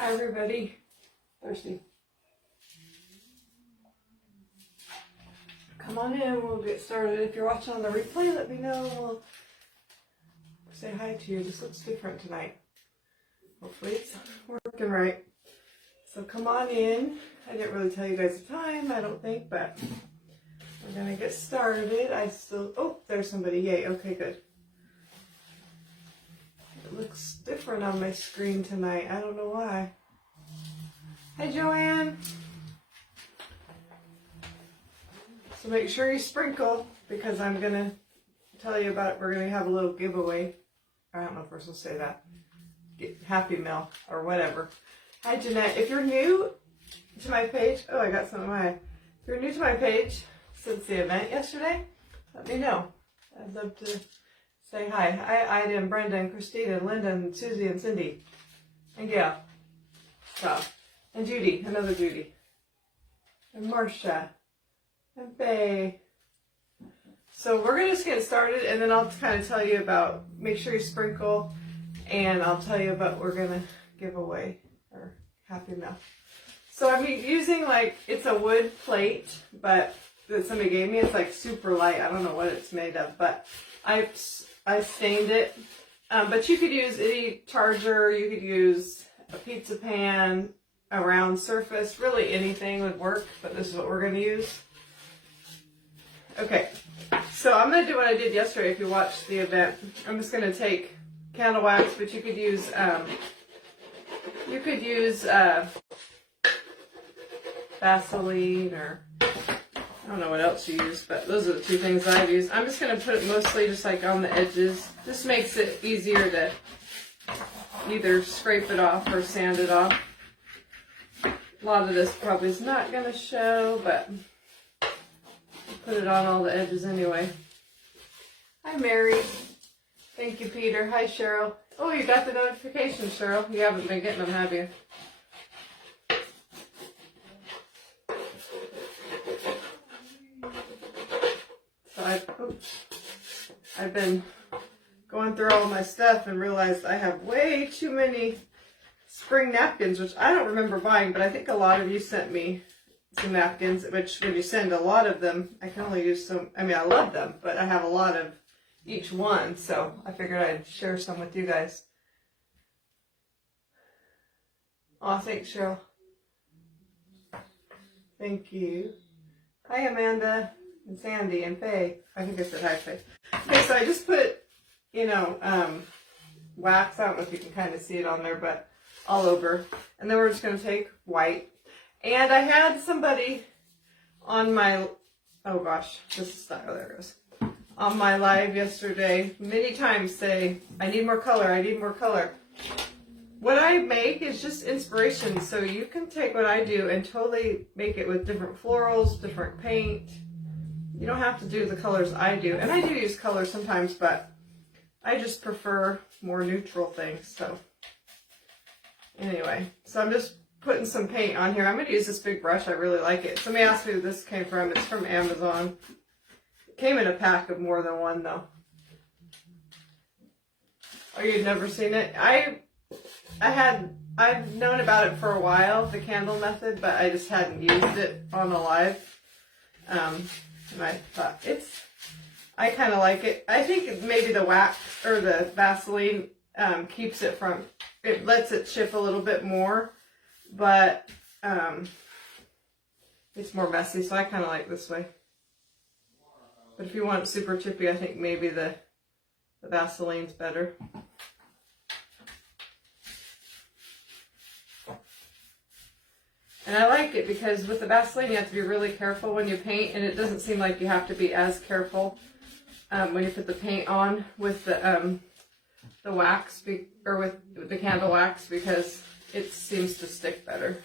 Hi everybody. Thirsty. Come on in, we'll get started. If you're watching on the replay, let me know. We'll say hi to you. This looks different tonight. Hopefully it's working right. So come on in. I didn't really tell you guys the time, I don't think, but we're gonna get started. Oh, there's somebody. Yay, okay, good. It looks different on my screen tonight. I don't know why. Hi, Joanne. So make sure you sprinkle because I'm going to tell you about it. We're going to have a little giveaway. I don't know if we're supposed to say that. Get Happy Meal or whatever. Hi, Jeanette. If you're new to my page, oh, I got some of my. If you're new to my page since the event yesterday, let me know. I'd love to say hi. Hi, Ida and Brenda and Christina and Linda and Susie and Cindy and Gail. So, and Judy, another Judy. And Marcia. And Faye. So we're going to just get started and then I'll kind of tell you about, make sure you sprinkle, and I'll tell you about what we're going to give away, or Happy Meal. So I'm using it's a wood plate, but that somebody gave me. It's like super light. I don't know what it's made of, but I stained it. But you could use any charger, you could use a pizza pan, a round surface, really anything would work, but this is what we're going to use. Okay, so I'm going to do what I did yesterday if you watched the event. I'm just going to take candle wax, but you could use Vaseline, or I don't know what else you use, but those are the two things I've used. I'm just going to put it mostly just like on the edges. This makes it easier to either scrape it off or sand it off. A lot of this probably is not going to show, but put it on all the edges anyway. Hi, Mary. Thank you, Peter. Hi, Cheryl. Oh, you got the notification, Cheryl. You haven't been getting them, have you? So I've been going through all my stuff and realized I have way too many spring napkins, which I don't remember buying, but I think a lot of you sent me some napkins, which when you send a lot of them, I can only use some. I mean, I love them, but I have a lot of each one, so I figured I'd share some with you guys. Oh, thanks, Cheryl. Thank you. Hi, Amanda and Sandy and Faye. I think I said hi, Faye. Okay, so I just put, wax. I don't know if you can kind of see it on there, but all over. And then we're just going to take white. And I had somebody on my, oh gosh, this is not, oh, there it goes. On my live yesterday, many times say, I need more color, I need more color. What I make is just inspiration, so you can take what I do and totally make it with different florals, different paint. You don't have to do the colors I do. And I do use colors sometimes, but I just prefer more neutral things, so. Anyway, so I'm just putting some paint on here. I'm going to use this big brush. I really like it. Somebody asked me where this came from. It's from Amazon. It came in a pack of more than one, though. Oh, you'd never seen it? I've known about it for a while, the candle method, but I just hadn't used it on a live. And I thought I kind of like it. I think maybe the wax or the Vaseline keeps it from, it lets it chip a little bit more. But it's more messy, so I kind of like this way. But if you want it super chippy, I think maybe the Vaseline's better. And I like it because with the Vaseline, you have to be really careful when you paint, and it doesn't seem like you have to be as careful when you put the paint on with the wax, or with the candle wax, because it seems to stick better.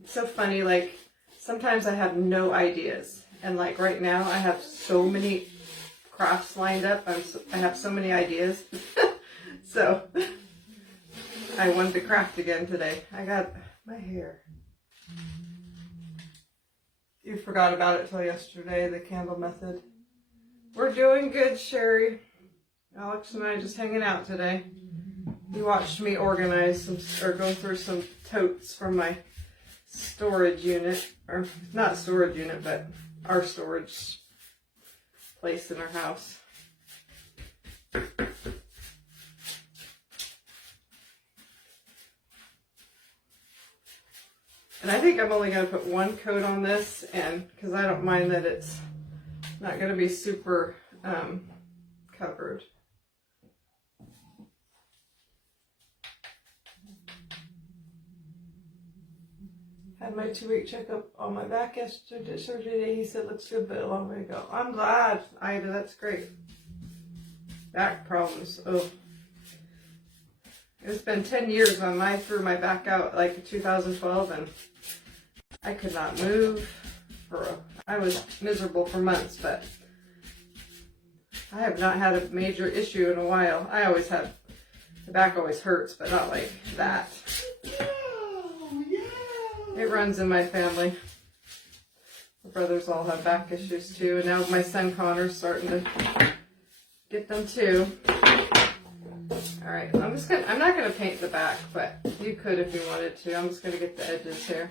It's so funny, sometimes I have no ideas. And right now I have so many crafts lined up. I have so many ideas. So I wanted to craft again today. I got my hair. You forgot about it till yesterday, the candle method. We're doing good, Sherry. Alex and I just hanging out today. You watched me organize some, or go through some totes from my storage unit, or not storage unit, but our storage place in our house. And I think I'm only going to put one coat on this, and because I don't mind that it's not going to be super covered. Had my 2-week checkup on my back yesterday. He said, looks good, but a long way to go. I'm glad, Ida, that's great. Back problems, oh. It's been 10 years when I threw my back out, like in 2012, and I could not move. I was miserable for months, but I have not had a major issue in a while. I always have, the back always hurts, but not like that. It runs in my family. My brothers all have back issues too, and now my son Connor's starting to get them too. Alright, I'm not gonna paint the back, but you could if you wanted to. I'm just gonna get the edges here.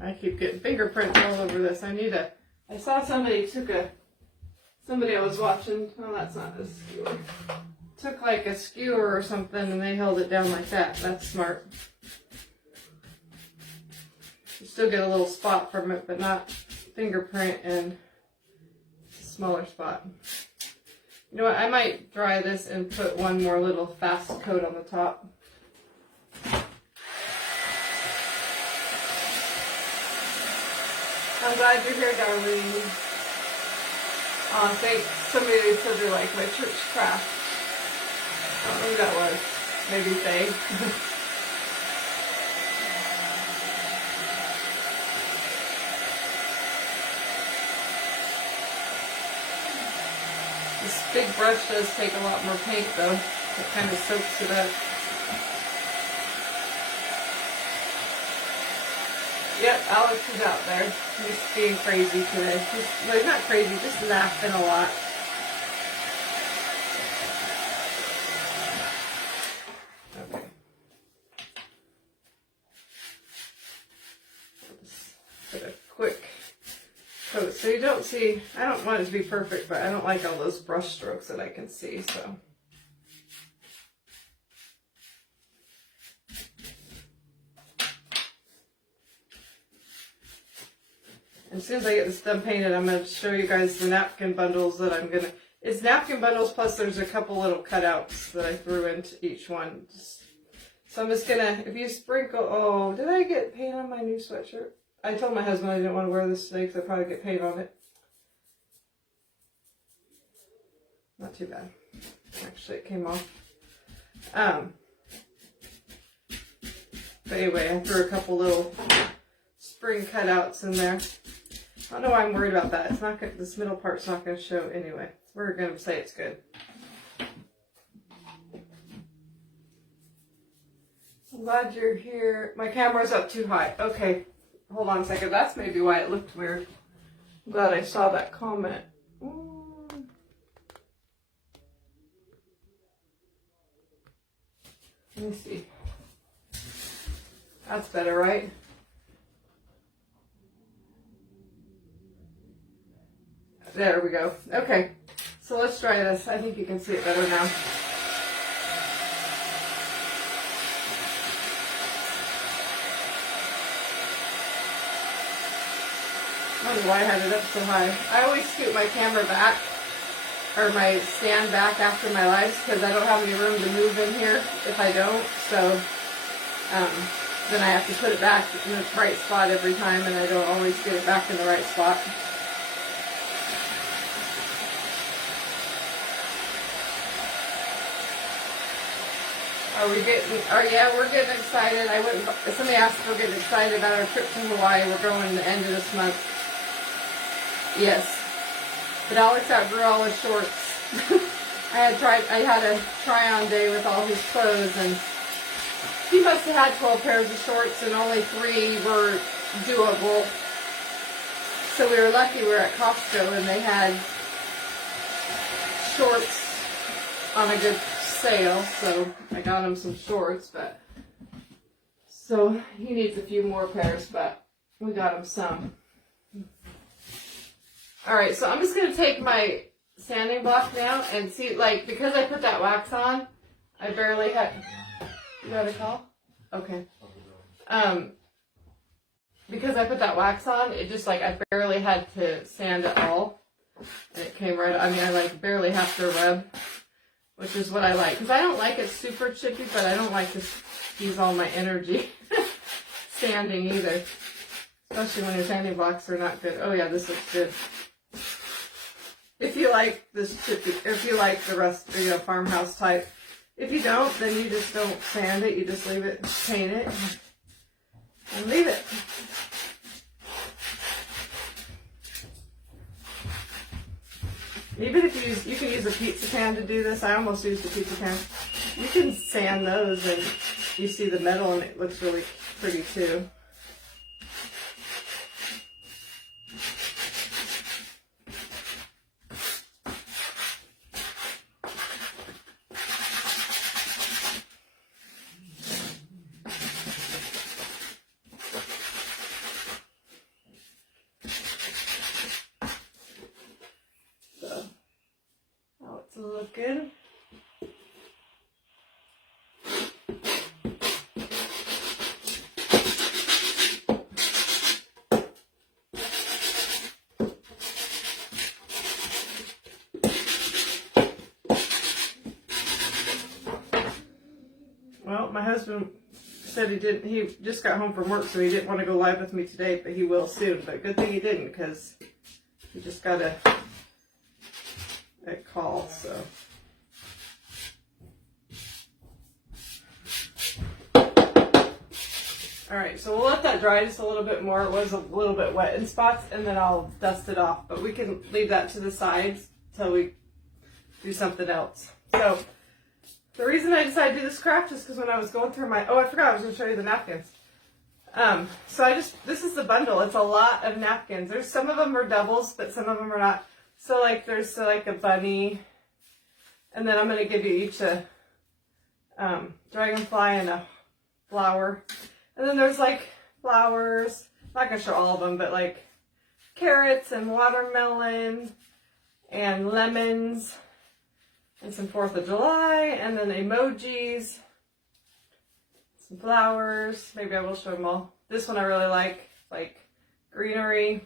I keep getting fingerprints all over this. I saw somebody I was watching, well, that's not a skewer. Took like a skewer or something and they held it down like that. That's smart. You still get a little spot from it, but not fingerprint and a smaller spot. You know what, I might dry this and put one more little fast coat on the top. I'm glad you're here, darling. Thanks. Somebody said they like my church craft. I don't know who that was. Maybe Faye. This big brush does take a lot more paint though. It kind of soaks it up. Yep, Alex is out there. He's being crazy today. He's not crazy, just laughing a lot. Okay. Just put a quick coat. So you don't see, I don't want it to be perfect, but I don't like all those brush strokes that I can see, so. As soon as I get this done painted, I'm going to show you guys the napkin bundles that I'm going to... It's napkin bundles, plus there's a couple little cutouts that I threw into each one. So I'm just going to... If you sprinkle... Oh, did I get paint on my new sweatshirt? I told my husband I didn't want to wear this today because I'd probably get paint on it. Not too bad. Actually, it came off. But anyway, I threw a couple little spring cutouts in there. I don't know why I'm worried about that. It's not this middle part's not going to show anyway. We're going to say it's good. I'm glad you're here. My camera's up too high. Okay, hold on a second. That's maybe why it looked weird. I'm glad I saw that comment. Let me see. That's better, right? There we go. Okay, so let's try this. I think you can see it better now. I don't know why I had it up so high. I always scoot my camera back, or my stand back after my lives, because I don't have any room to move in here if I don't. So then I have to put it back in the right spot every time, and I don't always get it back in the right spot. Are we getting, yeah, we're getting excited. Somebody asked if we're getting excited about our trip to Hawaii. We're going the end of this month. Yes. But Alex outgrew all his shorts. I had a try-on day with all his clothes, and he must have had 12 pairs of shorts, and only 3 were doable. So we were lucky we were at Costco, and they had shorts on a good sale, so I got him some shorts, but so he needs a few more pairs, but we got him some. Alright, so I'm just going to take my sanding block now and see, like, because I put that wax on, I barely had, you got a call? Okay. Because I put that wax on, it just, like, I barely had to sand it all, and it came right, I mean, I, like, barely have to rub, which is what I like, because I don't like it super chippy, but I don't like to use all my energy sanding either, especially when your sanding blocks are not good. Oh yeah, this looks good. If you like this chippy, if you like the rest, you know, farmhouse type. If you don't, then you just don't sand it, you just leave it, paint it, and leave it. Even if you can use a pizza pan to do this. I almost used a pizza pan. You can sand those and you see the metal and it looks really pretty too. Looking. Well, my husband said he just got home from work, so he didn't want to go live with me today, but he will soon. But good thing he didn't, because he just got a call, so. Alright, so we'll let that dry just a little bit more. It was a little bit wet in spots, and then I'll dust it off. But we can leave that to the sides till we do something else. So, the reason I decided to do this craft is because when I was going through my, I forgot I was going to show you the napkins. This is the bundle. It's a lot of napkins. Some of them are doubles, but some of them are not. So, like, there's like a bunny, and then I'm going to give you each a dragonfly and a flower. And then there's like flowers, I'm not going to show all of them, but like carrots and watermelon and lemons and some 4th of July, and then emojis, some flowers. Maybe I will show them all. This one I really like greenery.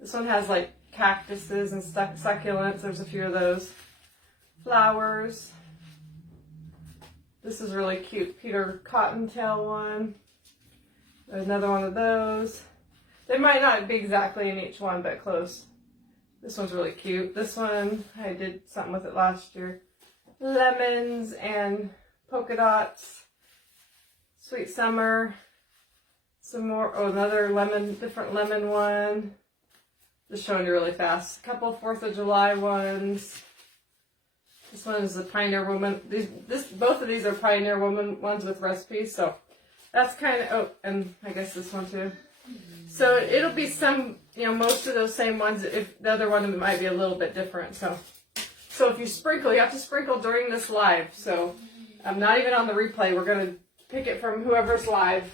This one has like cactuses and succulents. There's a few of those. Flowers. This is really cute. Peter Cottontail one. There's another one of those. They might not be exactly in each one, but close. This one's really cute. This one, I did something with it last year. Lemons and polka dots. Sweet summer. Some more, another different lemon one. Just showing you really fast. A couple of 4th of July ones. This one is the Pioneer Woman. Both of these are Pioneer Woman ones with recipes, so that's kind of, and I guess this one too. So it'll be some, most of those same ones. If the other one might be a little bit different. So if you sprinkle, you have to sprinkle during this live. So I'm not even on the replay. We're going to pick it from whoever's live.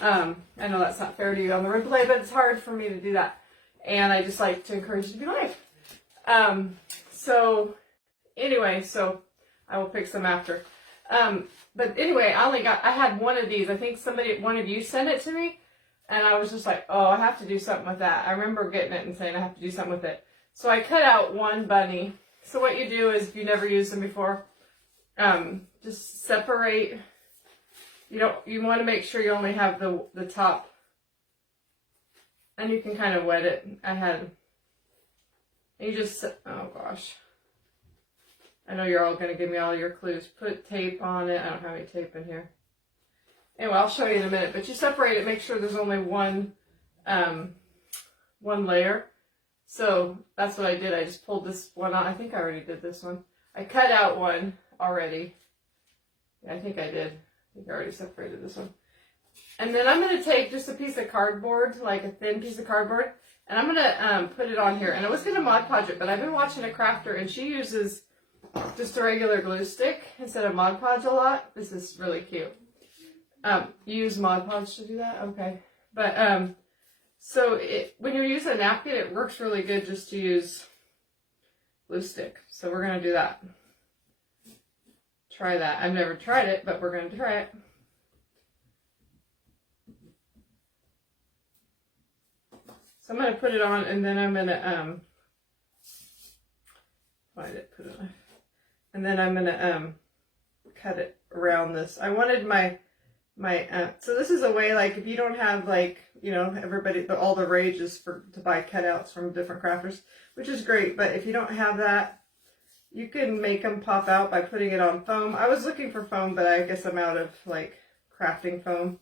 I know that's not fair to you on the replay, but it's hard for me to do that. And I just like to encourage you to be live. Anyway, so I will pick some after. But anyway, I had one of these. I think one of you sent it to me. And I was just like, oh, I have to do something with that. I remember getting it and saying I have to do something with it. So I cut out one bunny. So what you do is, if you never used them before, just separate. You want to make sure you only have the top. And you can kind of wet it. You just, oh gosh. I know you're all going to give me all your clues. Put tape on it. I don't have any tape in here. Anyway, I'll show you in a minute. But you separate it, make sure there's only one layer. So that's what I did. I just pulled this one out. I think I already did this one. I cut out one already. Yeah, I think I did. I think I already separated this one. And then I'm going to take just a piece of cardboard, like a thin piece of cardboard, and I'm going to put it on here. And I was going to Mod Podge it, but I've been watching a crafter, and she uses just a regular glue stick instead of Mod Podge a lot. This is really cute. You use Mod Podge to do that? Okay. But, so when you use a napkin, it works really good just to use glue stick. So we're going to do that. Try that. I've never tried it, but we're going to try it. So I'm going to put it on, and then I'm going to, find it, put it on. And then I'm going to, cut it around this. I wanted so this is a way, like, if you don't have, like, you know, all the rage is to buy cutouts from different crafters, which is great, but if you don't have that, you can make them pop out by putting it on foam. I was looking for foam, but I guess I'm out of, like, crafting foam.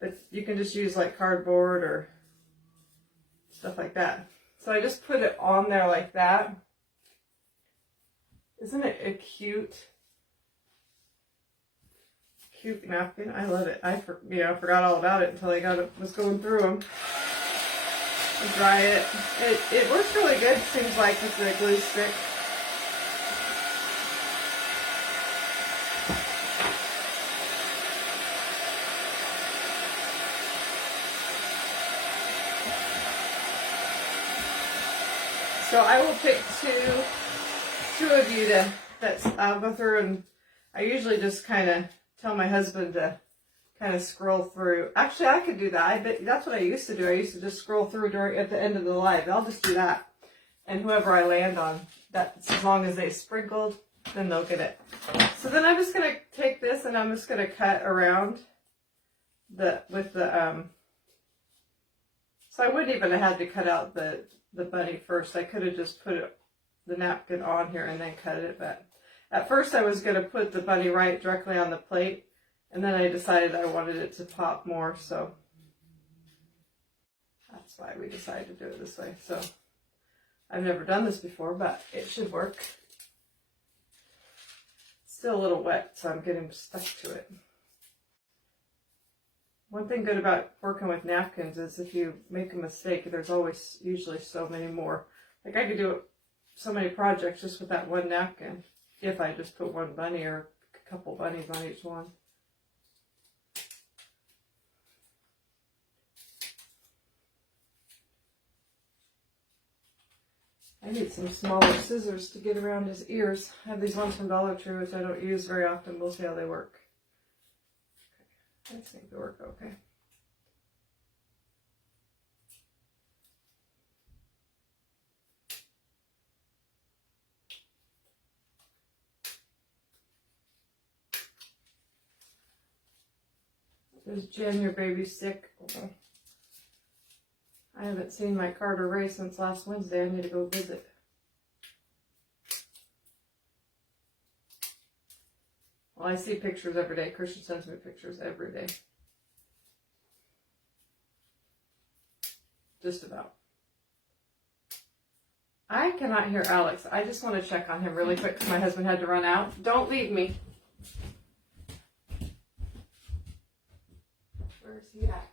But you can just use, like, cardboard or stuff like that. So I just put it on there like that. Isn't it a cute napkin? I love it. I forgot all about it until I was going through them. And dry it. It works really good, seems like, with the glue stick. So I will pick two of you I'll go through, and I usually just kind of tell my husband to kind of scroll through. Actually, I could do that. That's what I used to do. I used to just scroll through at the end of the live. I'll just do that. And whoever I land on, that's as long as they sprinkled, then they'll get it. So then I'm just going to take this and I'm just going to cut around so I wouldn't even have had to cut out the bunny first. I could have just put the napkin on here and then cut it. But at first I was going to put the bunny right directly on the plate, and then I decided I wanted it to pop more, so that's why we decided to do it this way. So I've never done this before, but it should work. Still a little wet, so I'm getting stuck to it. One thing good about working with napkins is if you make a mistake, there's always usually so many more. Like I could do so many projects just with that one napkin if I just put one bunny or a couple bunnies on each one. I need some smaller scissors to get around his ears. I have these ones from Dollar Tree, which I don't use very often. We'll see how they work. I think they work okay. Is Jen, your baby, sick? Oh. I haven't seen my Carter Ray since last Wednesday. I need to go visit. Well, I see pictures every day. Christian sends me pictures every day. Just about. I cannot hear Alex. I just want to check on him really quick because my husband had to run out. Don't leave me. Where's he at?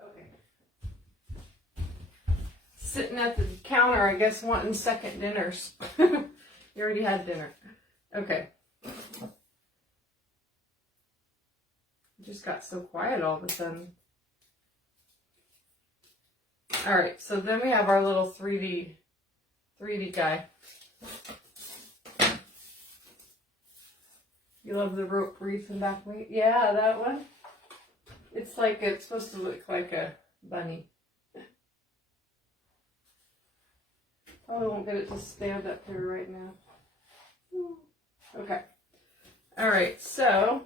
Okay. Sitting at the counter, I guess, wanting second dinners. You already had dinner. Okay. It just got so quiet all of a sudden. Alright, so then we have our little 3D guy. You love the rope wreath and back weight? Yeah, that one. It's supposed to look like a bunny. Probably won't get it to stand up here right now. Okay. Alright, so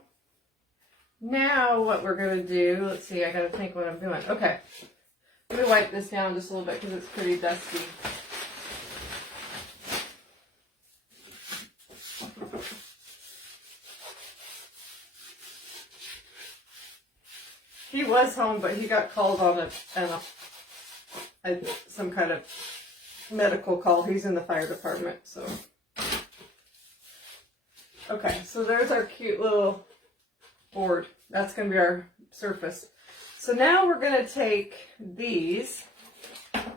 now what we're going to do, let's see, I got to think what I'm doing. Okay. Let me wipe this down just a little bit because it's pretty dusty. He was home, but he got called on some kind of medical call. He's in the fire department, so. Okay, so there's our cute little board. That's going to be our surface. So now we're going to take these,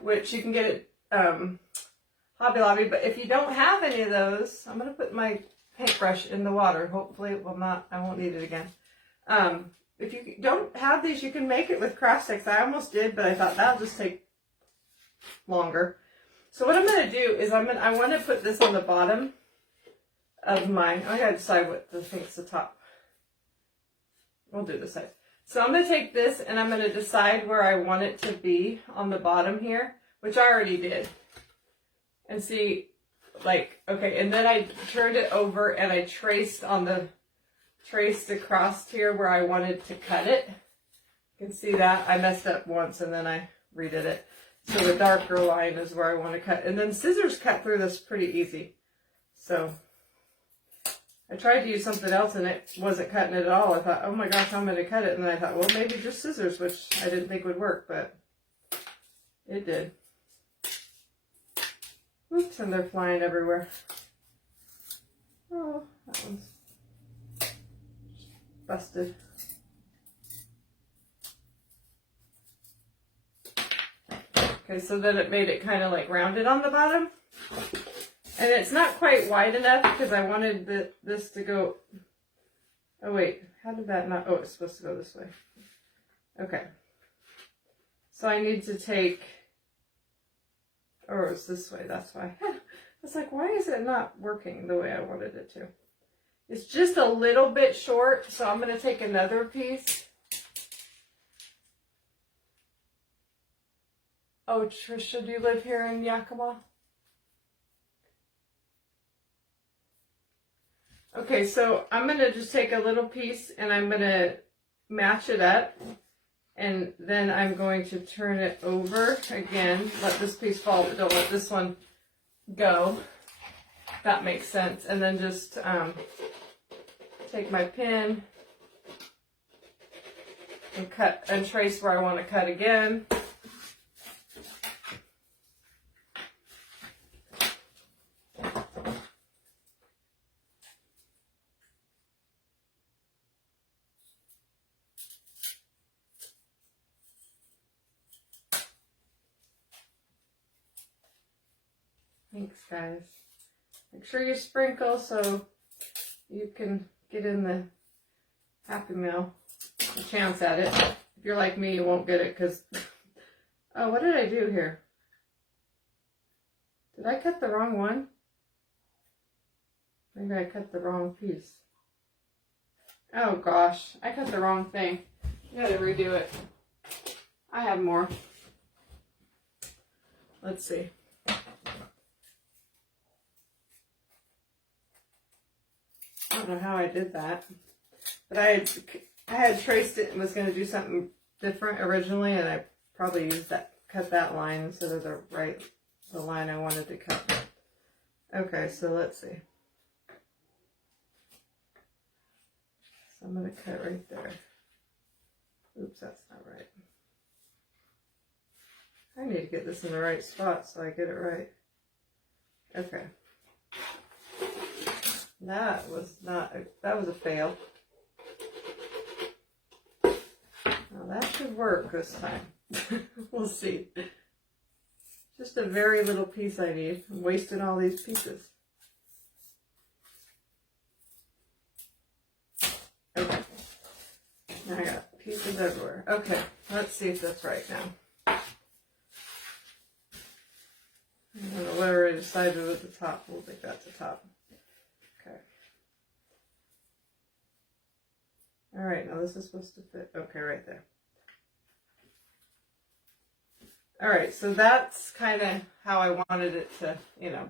which you can get at Hobby Lobby, but if you don't have any of those, I'm going to put my paintbrush in the water. Hopefully it will not, I won't need it again. If you don't have these, you can make it with craft sticks. I almost did, but I thought that'll just take longer. So what I'm going to do is I want to put this on the bottom of my, I gotta decide what the thing's the top. We'll do the side. So I'm gonna take this and I'm gonna decide where I want it to be on the bottom here, which I already did. And see, like, okay, and then I turned it over and I traced across here where I wanted to cut it. You can see that I messed up once and then I redid it. So the darker line is where I want to cut. And then scissors cut through this pretty easy. So I tried to use something else and it wasn't cutting it at all. I thought, oh my gosh, I'm going to cut it. And then I thought, well, maybe just scissors, which I didn't think would work, but it did. Oops, and they're flying everywhere. Oh, that one's busted. Okay, so then it made it kind of like rounded on the bottom. And it's not quite wide enough because I wanted this to go, oh wait, how did that not, oh, it's supposed to go this way. Okay. So I need to take, or it's this way, that's why. I was like, why is it not working the way I wanted it to? It's just a little bit short, so I'm going to take another piece. Oh, Trisha, do you live here in Yakima? Okay, so I'm going to just take a little piece and I'm going to match it up. And then I'm going to turn it over again. Let this piece fall, but don't let this one go. That makes sense. And then just take my pin and cut and trace where I want to cut again. Thanks, guys. Make sure you sprinkle so you can get in the Happy Meal a chance at it. If you're like me, you won't get it because... Oh, what did I do here? Did I cut the wrong one? Maybe I cut the wrong piece. Oh gosh, I cut the wrong thing. I gotta redo it. I have more. Let's see. I don't know how I did that, but I had traced it and was going to do something different originally, and I probably cut that line instead of the line I wanted to cut. Okay, so let's see. So I'm going to cut right there. Oops, that's not right. I need to get this in the right spot so I get it right. Okay. That was a fail. Now that should work this time. We'll see. Just a very little piece I need. I'm wasting all these pieces. Okay. Now I got pieces everywhere. Okay, let's see if that's right now. I don't know whether I decided with the top. We'll make that the top. Okay. All right, now this is supposed to fit. Okay, right there. All right, so that's kind of how I wanted it to,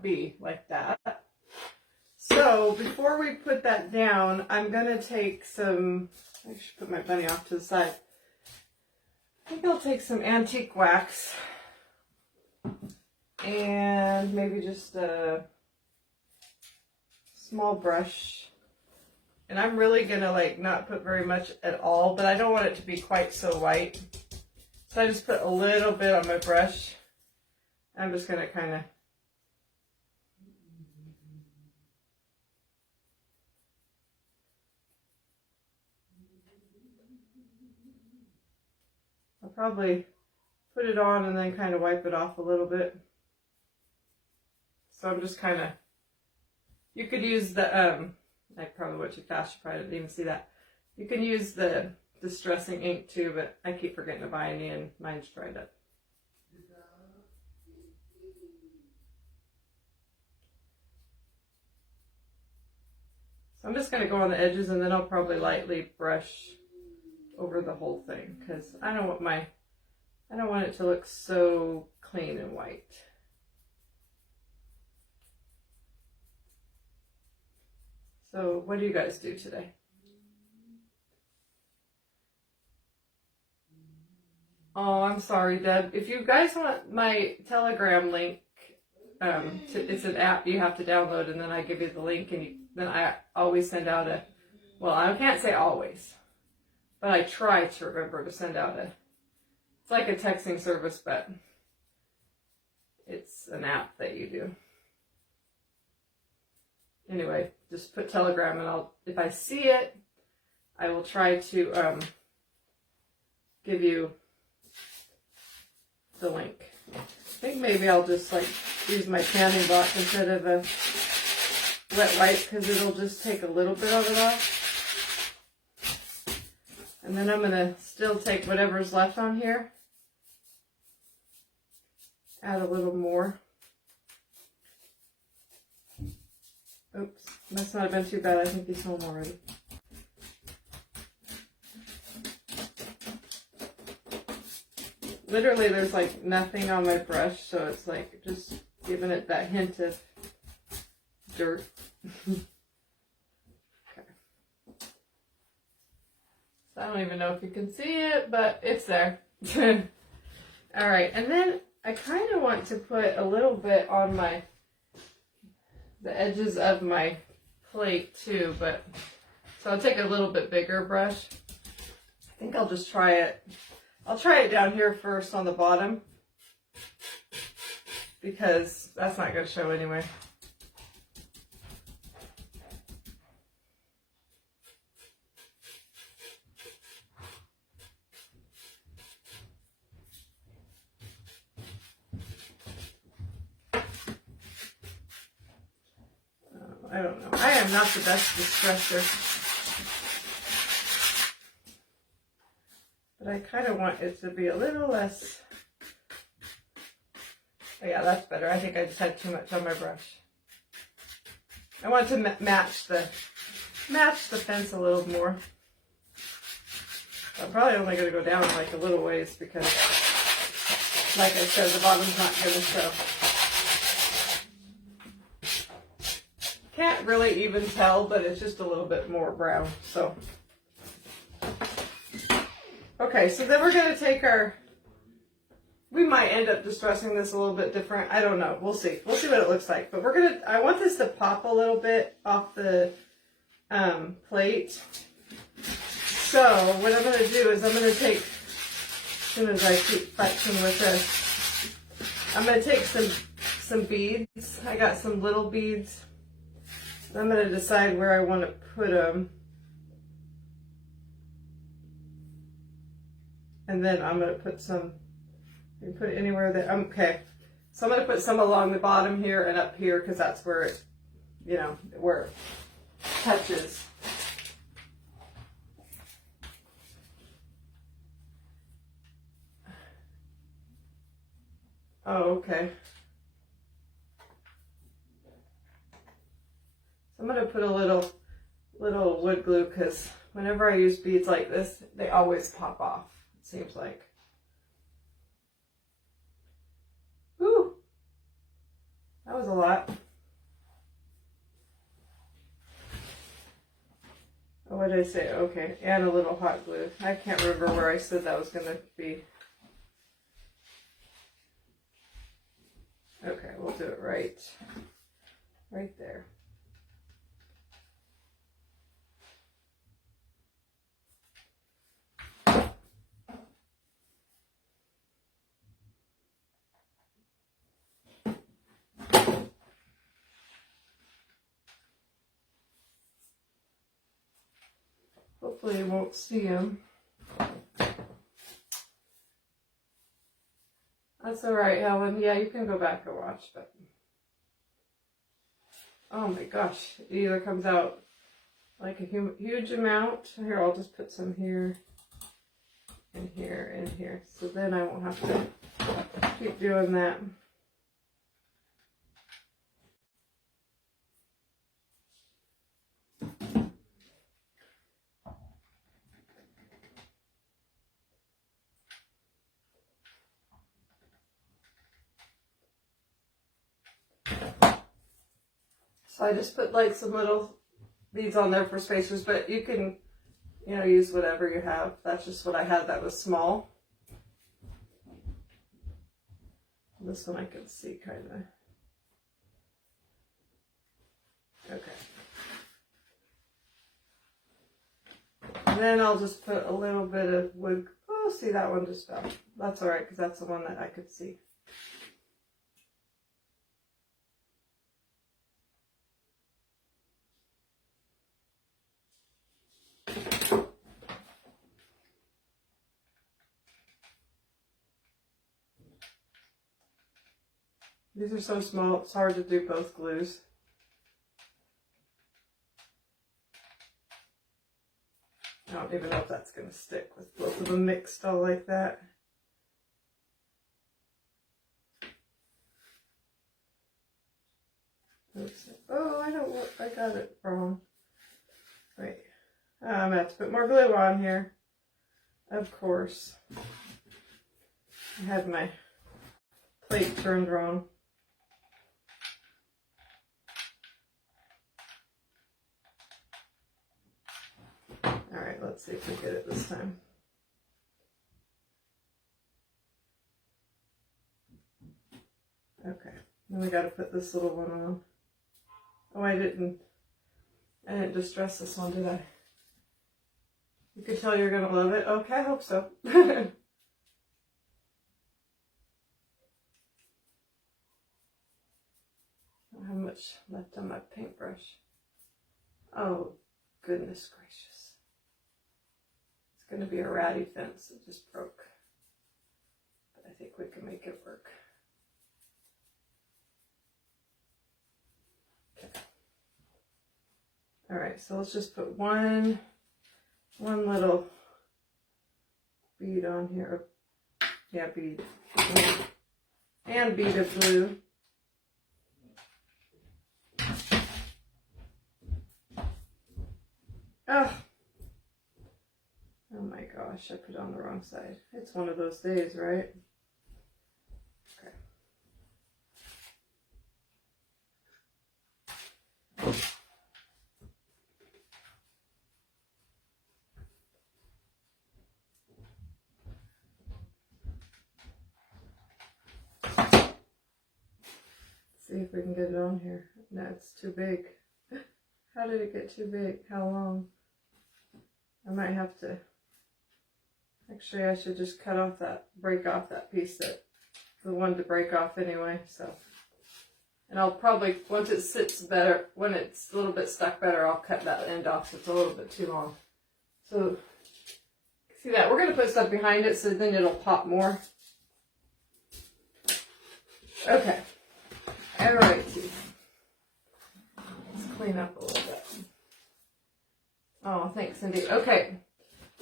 be like that. So before we put that down, I'm going to take some, I should put my bunny off to the side. I think I'll take some antique wax and maybe just a small brush And I'm really gonna like not put very much at all, but I don't want it to be quite so white. So I just put a little bit on my brush. I'm just gonna kind of I'll probably put it on and then kind of wipe it off a little bit. So I'm just kind of, you could use the, I probably went too fast, you probably didn't even see that. You can use the distressing ink too, but I keep forgetting to buy any and mine's dried up. So I'm just going to go on the edges and then I'll probably lightly brush over the whole thing because I don't want it to look so clean and white. So what do you guys do today? Oh, I'm sorry, Deb. If you guys want my Telegram link, it's an app you have to download, and then I give you the link, and then I always send out a, well, I can't say always, but I try to remember to send out it's like a texting service, but it's an app that you do. Anyway, just put Telegram, and if I see it, I will try to give you the link. I think maybe I'll just like use my tanning block instead of a wet wipe because it'll just take a little bit of it off. And then I'm going to still take whatever's left on here, add a little more. Oops, must not have been too bad. I think he's home already. Literally, there's like nothing on my brush, so it's like just giving it that hint of dirt. Okay. So I don't even know if you can see it, but it's there. All right, and then I kind of want to put a little bit on the edges of my plate too, but so I'll take a little bit bigger brush. I think I'll just try it. I'll try it down here first on the bottom because that's not going to show anyway. I don't know. I am not the best distresser. But I kind of want it to be a little less. Oh yeah, that's better. I think I just had too much on my brush. I want to match the fence a little more. I'm probably only going to go down like a little ways because, like I said, the bottom's not going to show. Can't really even tell, but it's just a little bit more brown. So. Okay, so then we're going to take we might end up distressing this a little bit different. I don't know. We'll see. We'll see what it looks like. But I want this to pop a little bit off the plate. So what I'm going to do is I'm going to take, as soon as I keep flexing with this, I'm going to take some beads. I got some little beads. I'm going to decide where I want to put them. And then I'm going to put some, you can put it anywhere that, okay. So I'm going to put some along the bottom here and up here because that's where it, where it touches. Oh, okay. So I'm going to put a little wood glue because whenever I use beads like this, they always pop off. Seems like. Whew. That was a lot. Oh, what did I say? Okay, and a little hot glue. I can't remember where I said that was going to be. Okay, we'll do it right there. Hopefully you won't see them. That's alright, Helen. Yeah, you can go back and watch, but... Oh my gosh. It either comes out like a huge amount. Here, I'll just put some here, and here, and here. So then I won't have to keep doing that. So I just put like some little beads on there for spacers, but you can, you know, use whatever you have. That's just what I had that was small. This one I can see kind of. Okay. And then I'll just put a little bit of wood. Oh, see, that one just fell. That's all right, because that's the one that I could see. These are so small, it's hard to do both glues. I don't even know if that's going to stick with both of them mixed all like that. Oops. Oh, I got it wrong. Wait. I'm going to have to put more glue on here. Of course. I had my plate turned wrong. Alright, let's see if we get it this time. Okay, then we got to put this little one on. Oh, I didn't distress this one, did I? You could tell you're going to love it. Okay, I hope so. I don't have much left on my paintbrush. Oh, goodness gracious. It's going to be a ratty fence. It just broke. But I think we can make it work. Okay. Alright, so let's just put one little bead on here. Yeah, bead. And bead of glue. Oh my gosh, I put it on the wrong side. It's one of those days, right? Okay. See if we can get it on here. No, it's too big. How did it get too big? How long? I might have to, actually I should just cut off that, break off that piece that, the one to break off anyway, so. And I'll probably, once it sits better, when it's a little bit stuck better, I'll cut that end off so it's a little bit too long. So, see that? We're going to put stuff behind it so then it'll pop more. Okay. Alright. Let's clean up a little bit. Oh, thanks, Cindy. Okay.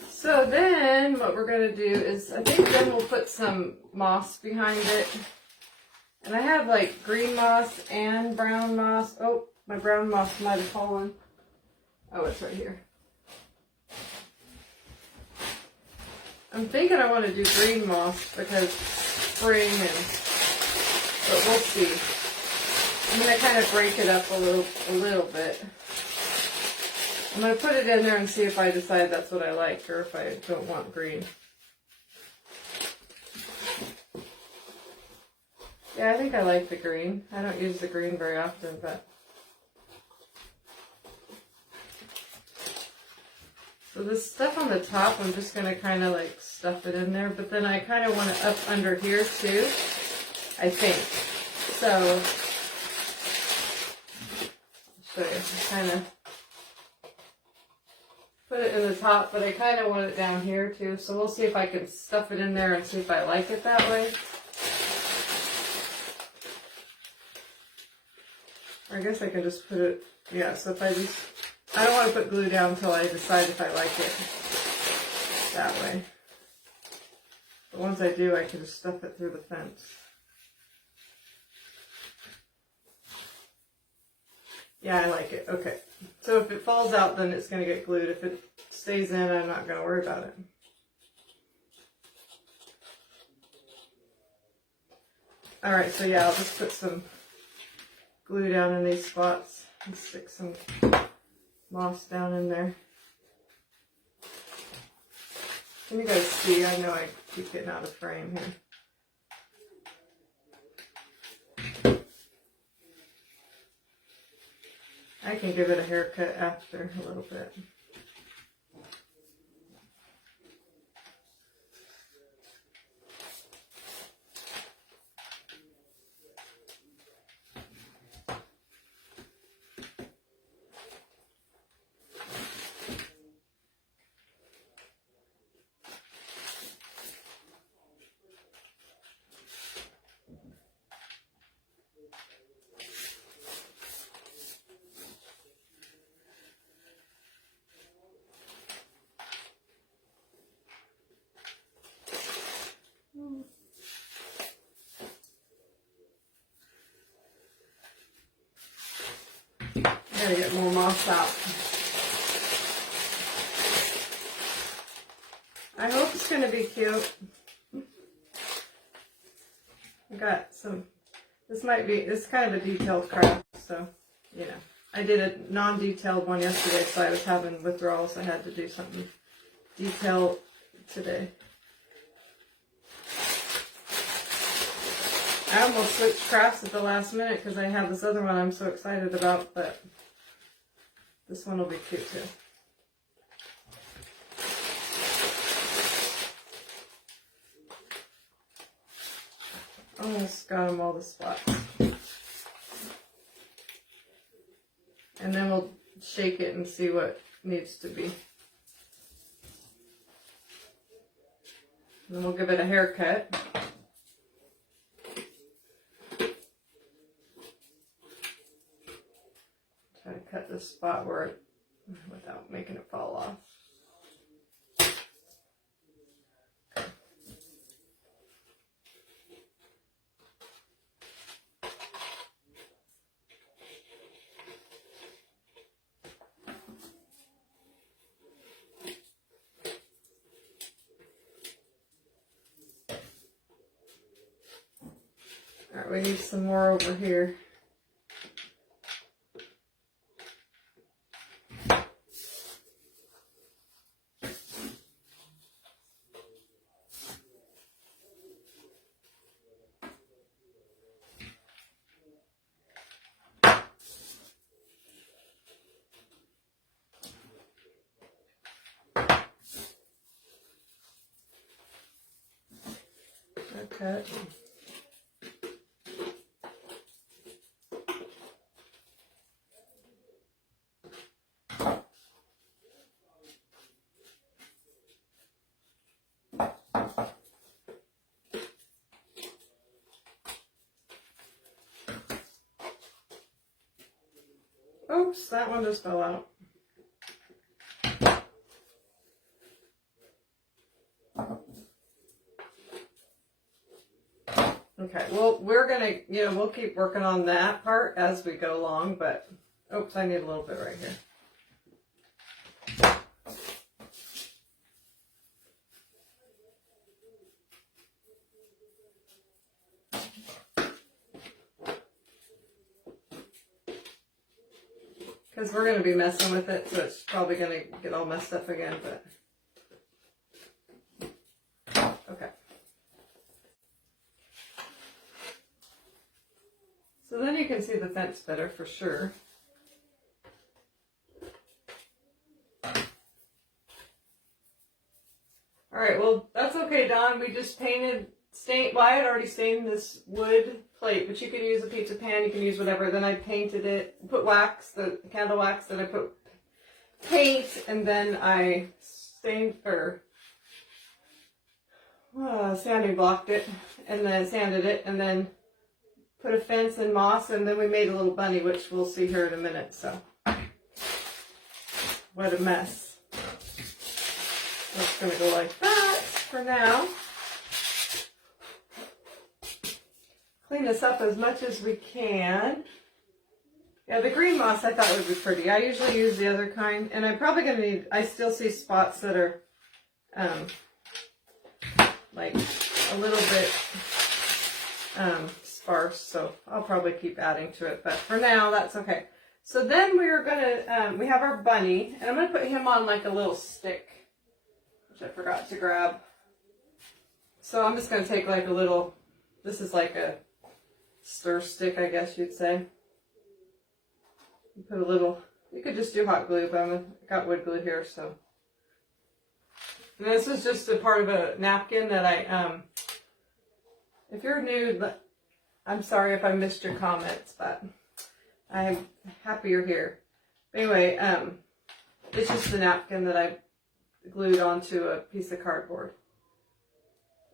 So then what we're going to do is, I think then we'll put some moss behind it. And I have like green moss and brown moss. Oh, my brown moss might have fallen. Oh, it's right here. I'm thinking I want to do green moss because spring but we'll see. I'm going to kind of break it up a little bit. I'm going to put it in there and see if I decide that's what I like or if I don't want green. Yeah, I think I like the green. I don't use the green very often, but... So this stuff on the top, I'm just going to kind of like stuff it in there, but then I kind of want it up under here too, I think. So, I'll show you. Kind of put it in the top, but I kind of want it down here too. So we'll see if I can stuff it in there and see if I like it that way. Or I guess I can just put it, yeah, so if I don't want to put glue down until I decide if I like it that way. But once I do, I can just stuff it through the fence. Yeah, I like it. Okay. So if it falls out, then it's going to get glued. If it stays in, I'm not going to worry about it. Alright, so yeah, I'll just put some glue down in these spots and stick some moss down in there. Can you guys see? I know I keep getting out of frame here. I can give it a haircut after a little bit. Gotta get more moss out. I hope it's gonna be cute. I got some, this is kind of a detailed craft, so, you know. I did a non-detailed one yesterday, so I was having withdrawals. I had to do something detailed today. I almost switched crafts at the last minute because I have this other one I'm so excited about, but this one will be cute too. Almost got them all the spots. And then we'll shake it and see what needs to be. And then we'll give it a haircut. Try to cut this spot where it, without making it fall off. Alright, we need some more over here. Okay. Oops, that one just fell out. Okay, well, we're gonna, we'll keep working on that part as we go along, but, oops, I need a little bit right here. Because we're going to be messing with it, so it's probably going to get all messed up again, but... Okay. So then you can see the fence better for sure. Alright, well, that's okay, Dawn. We just painted... Well, I had already stained this wood plate, but you could use a pizza pan, you can use whatever. Then I painted it, put wax, the candle wax that I put paint, and then I stained or sanding blocked it, and then sanded it, and then put a fence and moss, and then we made a little bunny, which we'll see here in a minute. So what a mess. That's gonna go like that for now. Clean this up as much as we can. Yeah, the green moss I thought would be pretty. I usually use the other kind, and I'm probably gonna need, I still see spots that are like a little bit sparse, so I'll probably keep adding to it, but for now that's okay. So then we are gonna we have our bunny, and I'm gonna put him on like a little stick, which I forgot to grab. So I'm just gonna take like a little, this is like a stir stick, I guess you'd say. Put a little, you could just do hot glue, but I got wood glue here, so. And this is just a part of a napkin that I, if you're new, I'm sorry if I missed your comments, but I'm happy you're here. Anyway, it's just a napkin that I glued onto a piece of cardboard.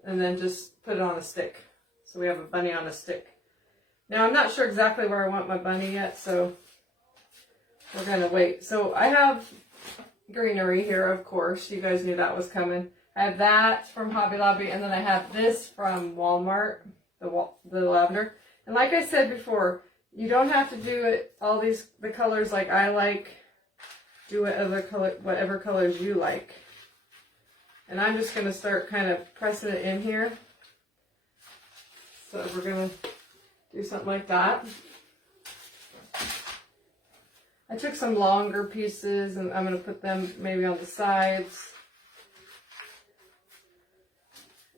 And then just put it on a stick. So we have a bunny on a stick. Now I'm not sure exactly where I want my bunny yet, so we're gonna wait. So I have greenery here, of course. You guys knew that was coming. I have that from Hobby Lobby, and then I have this from Walmart, the lavender. And like I said before, you don't have to do it all the colors like I like. Do whatever colors you like. And I'm just gonna start kind of pressing it in here. So we're gonna do something like that. I took some longer pieces, and I'm going to put them maybe on the sides.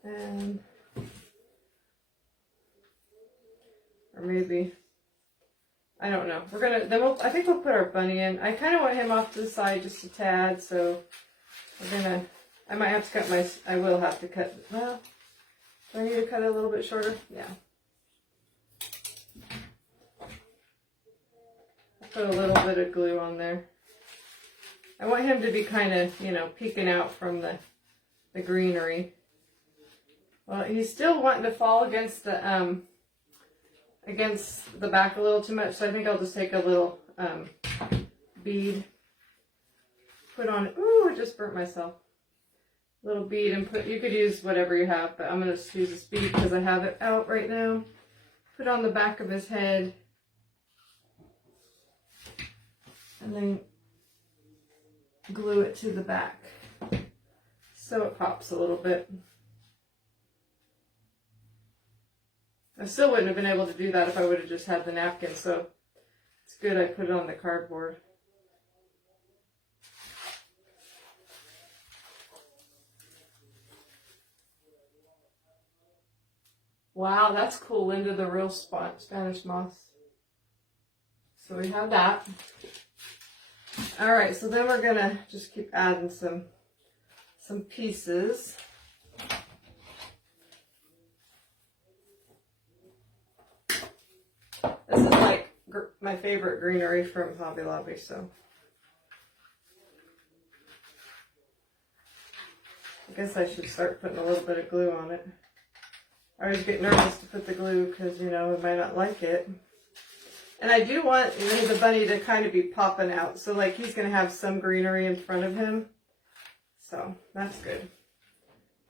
And, or maybe, I don't know. We're going to, then I think we'll put our bunny in. I kind of want him off to the side just a tad, so we're going to, I might have to cut I will have to cut, well, do I need to cut it a little bit shorter? Yeah. Put a little bit of glue on there. I want him to be kind of, you know, peeking out from the greenery. Well, he's still wanting to fall against the back a little too much, so I think I'll just take a little bead, put on it. Ooh, I just burnt myself. Little bead, and you could use whatever you have, but I'm going to use this bead because I have it out right now. Put on the back of his head. And then glue it to the back so it pops a little bit. I still wouldn't have been able to do that if I would have just had the napkin, so it's good I put it on the cardboard. Wow, that's cool, Linda, the real Spanish moss. So we have that. All right, so then we're gonna just keep adding some pieces. This is like my favorite greenery from Hobby Lobby, so I guess I should start putting a little bit of glue on it. I always get nervous to put the glue because, you know, I might not like it. And I do want the bunny to kind of be popping out. So, like, he's going to have some greenery in front of him. So, that's good.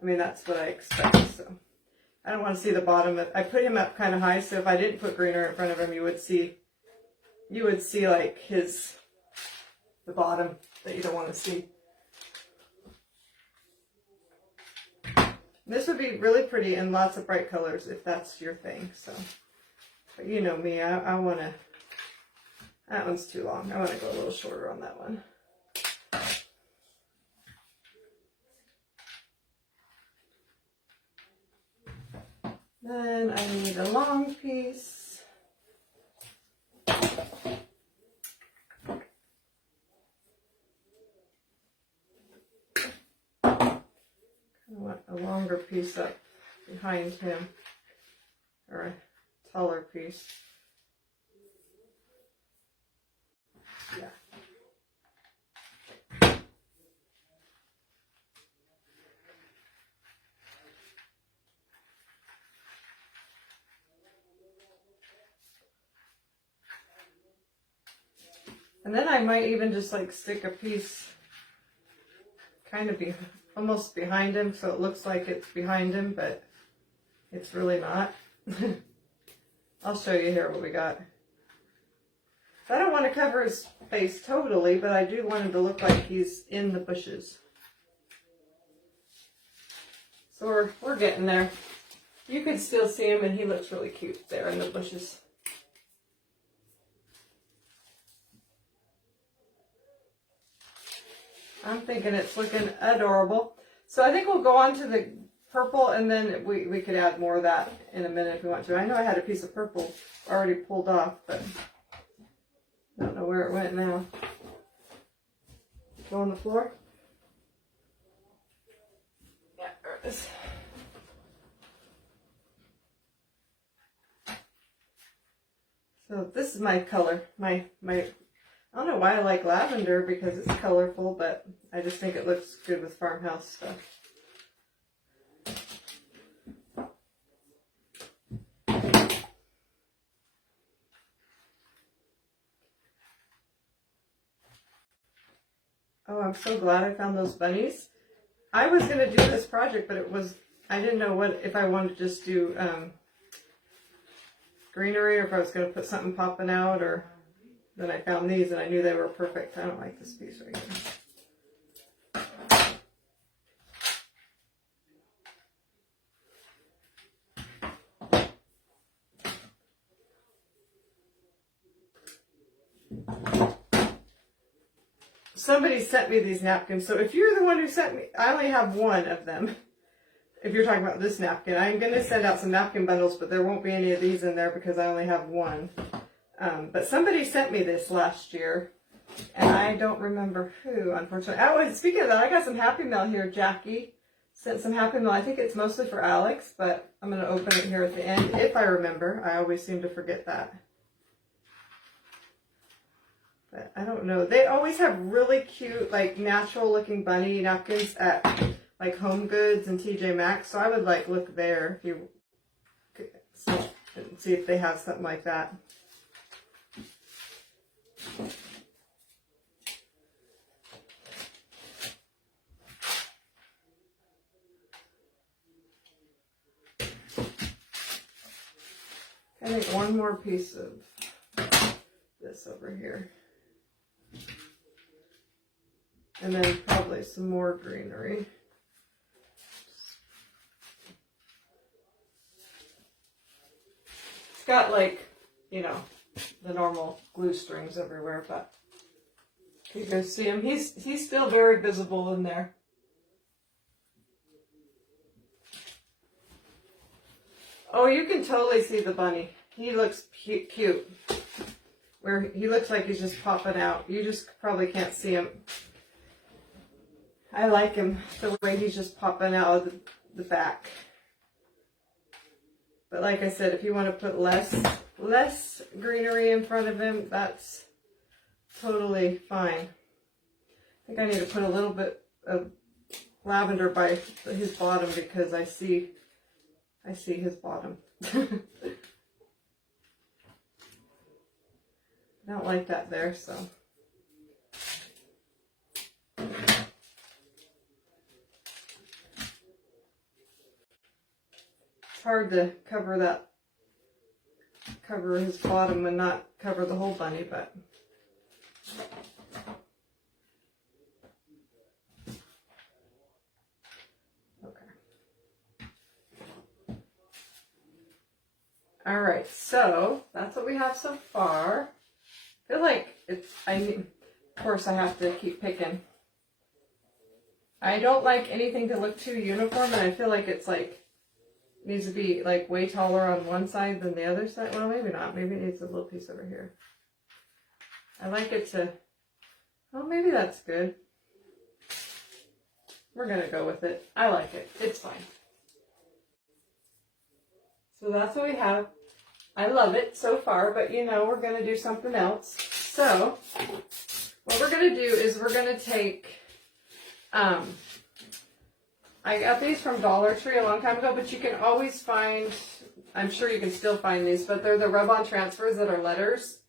I mean, that's what I expect. So, I don't want to see the bottom. I put him up kind of high, so if I didn't put greenery in front of him, you would see like, the bottom that you don't want to see. This would be really pretty in lots of bright colors if that's your thing. So. But you know me, I want to, that one's too long. I want to go a little shorter on that one. Then I need a long piece. I want a longer piece up behind him, or a taller piece. Yeah. And then I might even just like stick a piece kind of almost behind him, so it looks like it's behind him, but it's really not. I'll show you here what we got. I don't want to cover his face totally, but I do want him to look like he's in the bushes. So we're getting there. You can still see him, and he looks really cute there in the bushes. I'm thinking it's looking adorable. So I think we'll go on to the purple, and then we could add more of that in a minute if we want to. I know I had a piece of purple already pulled off, but I don't know where it went now. Go on the floor? Yeah, there it is. So this is my color. I don't know why I like lavender, because it's colorful, but I just think it looks good with farmhouse stuff. Oh, I'm so glad I found those bunnies. I was going to do this project, but I didn't know if I wanted to just do greenery, or if I was going to put something popping out, or then I found these and I knew they were perfect. I don't like this piece right here. Somebody sent me these napkins, so if you're the one who sent me, I only have one of them. If you're talking about this napkin, I'm going to send out some napkin bundles, but there won't be any of these in there because I only have one. But somebody sent me this last year, and I don't remember who, unfortunately. Oh, speaking of that, I got some Happy Mail here. Jackie sent some Happy Mail. I think it's mostly for Alex, but I'm going to open it here at the end, if I remember. I always seem to forget that. But I don't know. They always have really cute, like, natural-looking bunny napkins at, like, Home Goods and TJ Maxx. So I would, like, look there if you could see if they have something like that. I think one more piece of this over here. And then probably some more greenery. It's got, like, you know, the normal glue strings everywhere, but you guys see him? He's still very visible in there. Oh, you can totally see the bunny. He looks cute. Where he looks like he's just popping out. You just probably can't see him. I like him the way he's just popping out of the back. But like I said, if you want to put less greenery in front of him, that's totally fine. I think I need to put a little bit of lavender by his bottom because I see his bottom. I don't like that there, so. It's hard to cover his bottom and not cover the whole bunny, but. Okay. All right, so that's what we have so far. I feel like of course I have to keep picking. I don't like anything to look too uniform, and I feel like it's like, needs to be like way taller on one side than the other side. Well, maybe not. Maybe it needs a little piece over here. I like it to, well, maybe that's good. We're going to go with it. I like it. It's fine. So that's what we have. I love it so far, but you know, we're going to do something else. So what we're going to do is we're going to take, I got these from Dollar Tree a long time ago, but you can always find, I'm sure you can still find these, but they're the rub-on transfers that are letters.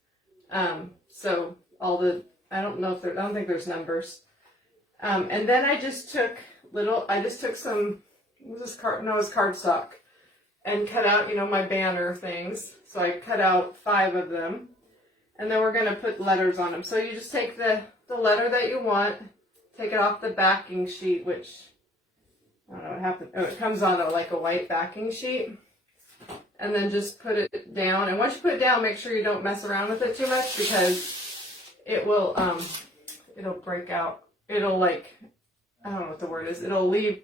So all the, I don't think there's numbers. And then I just took some, what was this card? No, it was cardstock, and cut out, you know, my banner things. So I cut out 5 of them, and then we're gonna put letters on them. So you just take the letter that you want, take it off the backing sheet, which, I don't know what happened. Oh, it comes on like a white backing sheet. And then just put it down. And once you put it down, make sure you don't mess around with it too much, because it will, it'll break out. It'll, like, I don't know what the word is. It'll leave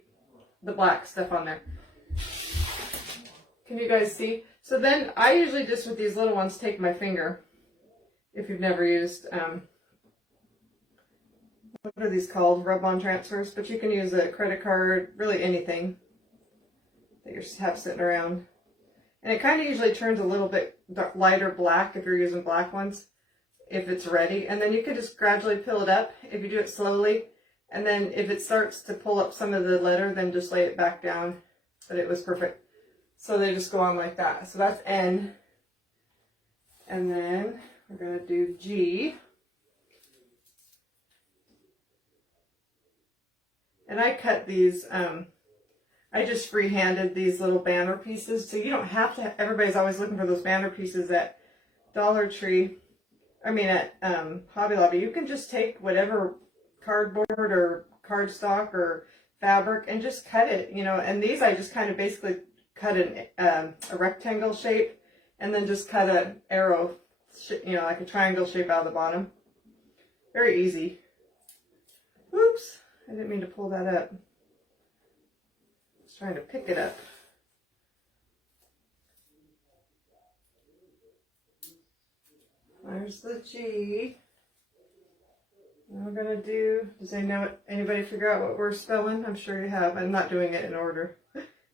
the black stuff on there. Can you guys see? So then I usually just, with these little ones, take my finger. If you've never used, what are these called? Rub-on transfers. But you can use a credit card, really anything that you have sitting around. And it kind of usually turns a little bit lighter black if you're using black ones, if it's ready. And then you can just gradually peel it up if you do it slowly. And then if it starts to pull up some of the letter, then just lay it back down. But it was perfect. So they just go on like that. So that's N. And then we're going to do G. And I cut these, I just freehanded these little banner pieces. So you don't have to, everybody's always looking for those banner pieces at Dollar Tree. I mean at Hobby Lobby. You can just take whatever cardboard or cardstock or fabric and just cut it, you know. And these I just kind of basically cut a rectangle shape, and then just cut an arrow, you know, like a triangle shape out of the bottom. Very easy. Oops, I didn't mean to pull that up. I was trying to pick it up. There's the G. And we're gonna do, does anybody figure out what we're spelling? I'm sure you have. I'm not doing it in order.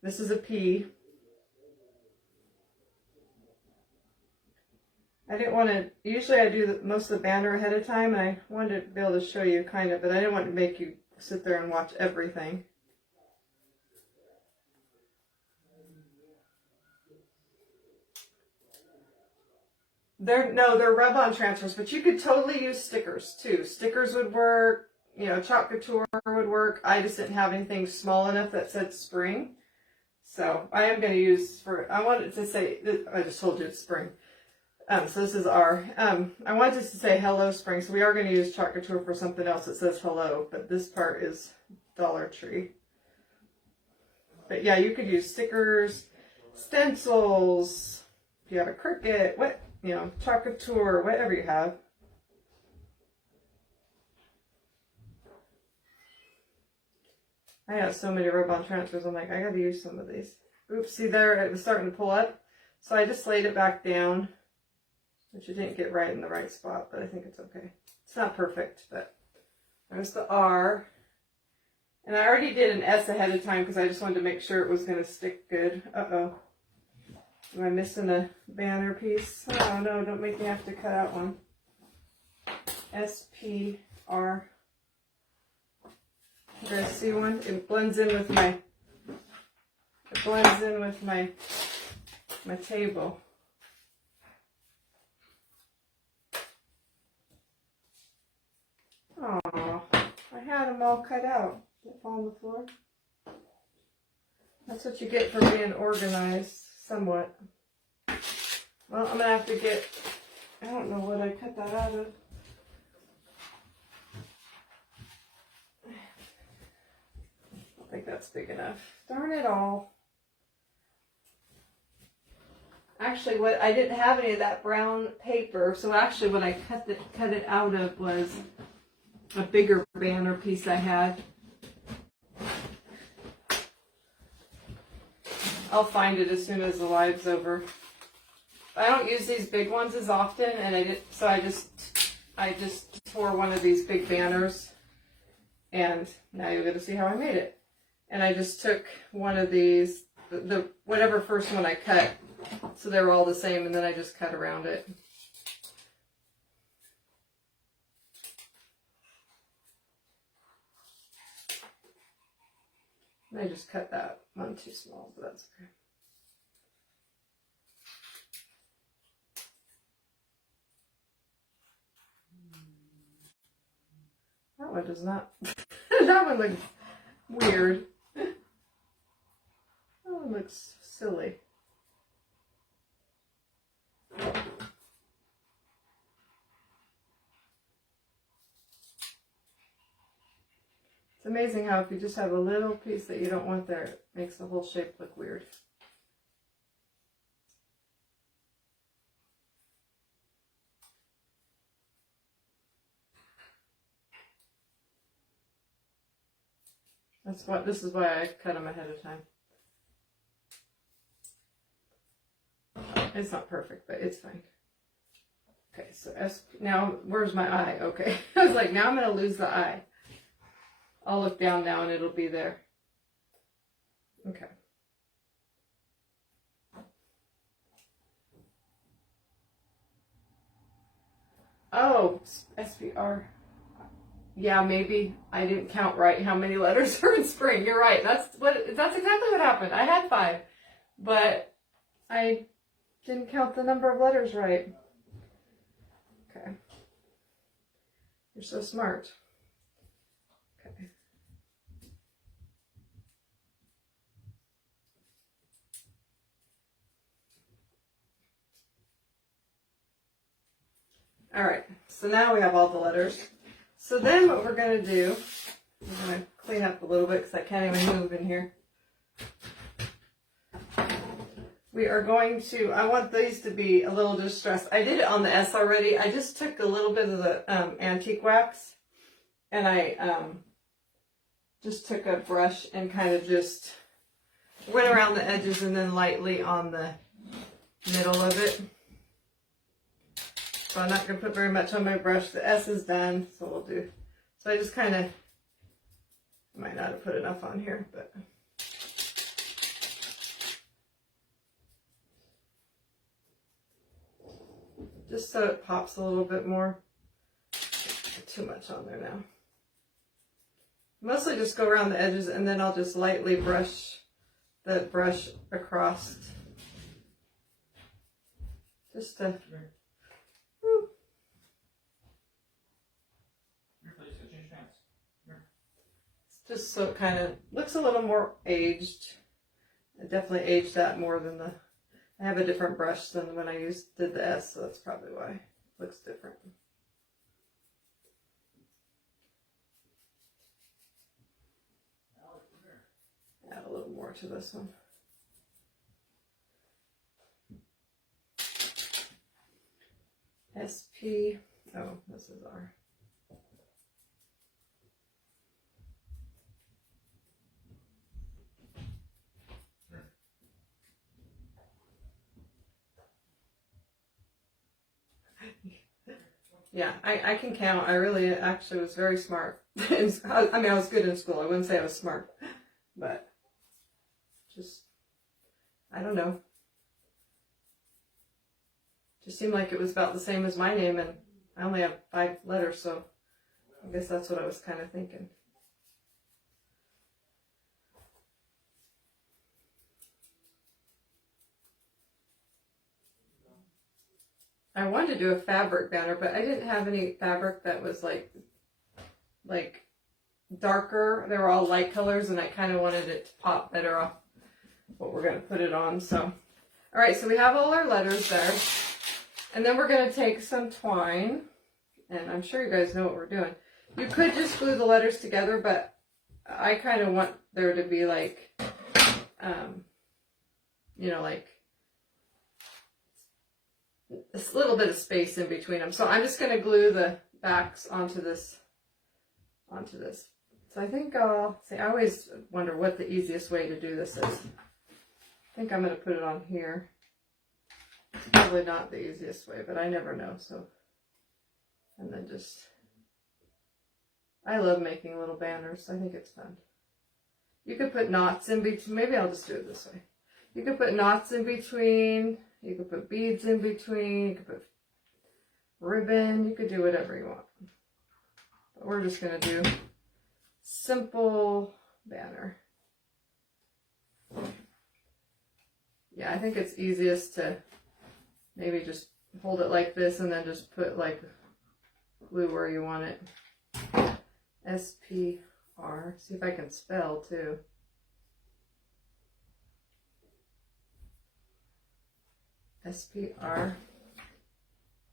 This is a P. I didn't want to, usually I do most of the banner ahead of time, and I wanted to be able to show you kind of, but I didn't want to make you sit there and watch everything. They're rub-on transfers, but you could totally use stickers too. Stickers would work, you know, Chalk Couture would work. I just didn't have anything small enough that said spring. So I am going to use, I wanted to say, I just told you it's spring. So this is R. I wanted to say hello spring, so we are going to use Chalk Couture for something else that says hello, but this part is Dollar Tree. But yeah, you could use stickers, stencils, if you have a Cricut, what, you know, Chalk Couture, whatever you have. I have so many rub-on transfers, I'm like, I gotta use some of these. Oops, see there, it was starting to pull up. So I just laid it back down, which it didn't get right in the right spot, but I think it's okay. It's not perfect, but there's the R. And I already did an S ahead of time because I just wanted to make sure it was going to stick good. Uh-oh. Am I missing a banner piece? Oh, no, don't make me have to cut out one. S-P-R. You guys see one? It blends in with my, my table. Oh, I had them all cut out. Did it fall on the floor? That's what you get for being organized, somewhat. Well, I'm going to have to get, I don't know what I cut that out of. I don't think that's big enough. Darn it all. Actually, what I didn't have any of that brown paper, so actually what I cut it out of was a bigger banner piece I had. I'll find it as soon as the live's over. I don't use these big ones as often, and I just tore one of these big banners, and now you're going to see how I made it. And I just took one of these, the whatever first one I cut, so they were all the same, and then I just cut around it. And I just cut that one too small, but that's okay. That one does not. That one looks weird. That one looks silly. It's amazing how if you just have a little piece that you don't want there, it makes the whole shape look weird. This is why I cut them ahead of time. It's not perfect, but it's fine. Okay, so now where's my eye? Okay, I was like, now I'm going to lose the eye. I'll look down now and it'll be there. Okay. Oh, SPR. Yeah, maybe I didn't count right how many letters are in spring. You're right. That's exactly what happened. I had 5, but I didn't count the number of letters right. Okay. You're so smart. Okay. All right. So now we have all the letters. So then what we're going to do, I'm going to clean up a little bit because I can't even move in here. We are going to, I want these to be a little distressed. I did it on the S already. I just took a little bit of the antique wax and I just took a brush and kind of just went around the edges and then lightly on the middle of it. So I'm not going to put very much on my brush. The S is done, so we'll do. So I just kind of, might not have put enough on here, but. Just so it pops a little bit more. Too much on there now. Mostly just go around the edges and then I'll just lightly brush the brush across. Just to. Just so it kind of looks a little more aged. I definitely aged that more than the. I have a different brush than when I did the S, so that's probably why it looks different. Add a little more to this one. SP. Oh, this is R. Yeah, I can count. I really actually was very smart. I mean, I was good in school. I wouldn't say I was smart, but just, I don't know. Just seemed like it was about the same as my name, and I only have 5 letters, so I guess that's what I was kind of thinking. I wanted to do a fabric banner, but I didn't have any fabric that was like darker. They were all light colors, and I kind of wanted it to pop better off what we're going to put it on. So, all right, so we have all our letters there. And then we're going to take some twine, and I'm sure you guys know what we're doing. You could just glue the letters together, but I kind of want there to be like, you know, like a little bit of space in between them. So I'm just going to glue the backs onto this. So I think I'll see. I always wonder what the easiest way to do this is. I think I'm going to put it on here. It's probably not the easiest way, but I never know. So, and then just, I love making little banners. I think it's fun. You could put knots in between. Maybe I'll just do it this way. You could put knots in between. You could put beads in between. You could put ribbon. You could do whatever you want. But we're just going to do simple banner. Yeah, I think it's easiest to maybe just hold it like this and then just put like glue where you want it. SPR. See if I can spell too. SPR.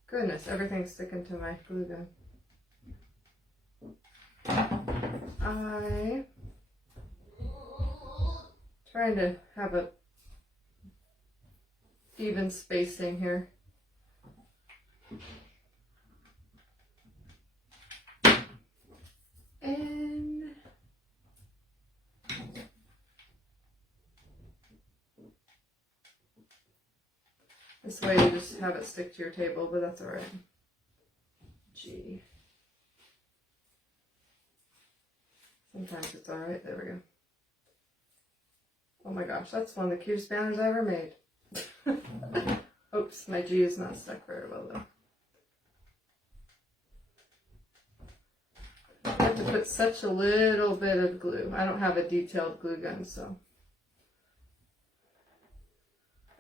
Goodness, everything's sticking to my glue gun. I'm trying to have a even spacing here. And this way you just have it stick to your table, but that's all right. G. Sometimes it's all right. There we go. Oh my gosh, that's one of the cutest banners I ever made. Oops, my G is not stuck very well though. I have to put such a little bit of glue. I don't have a detailed glue gun, so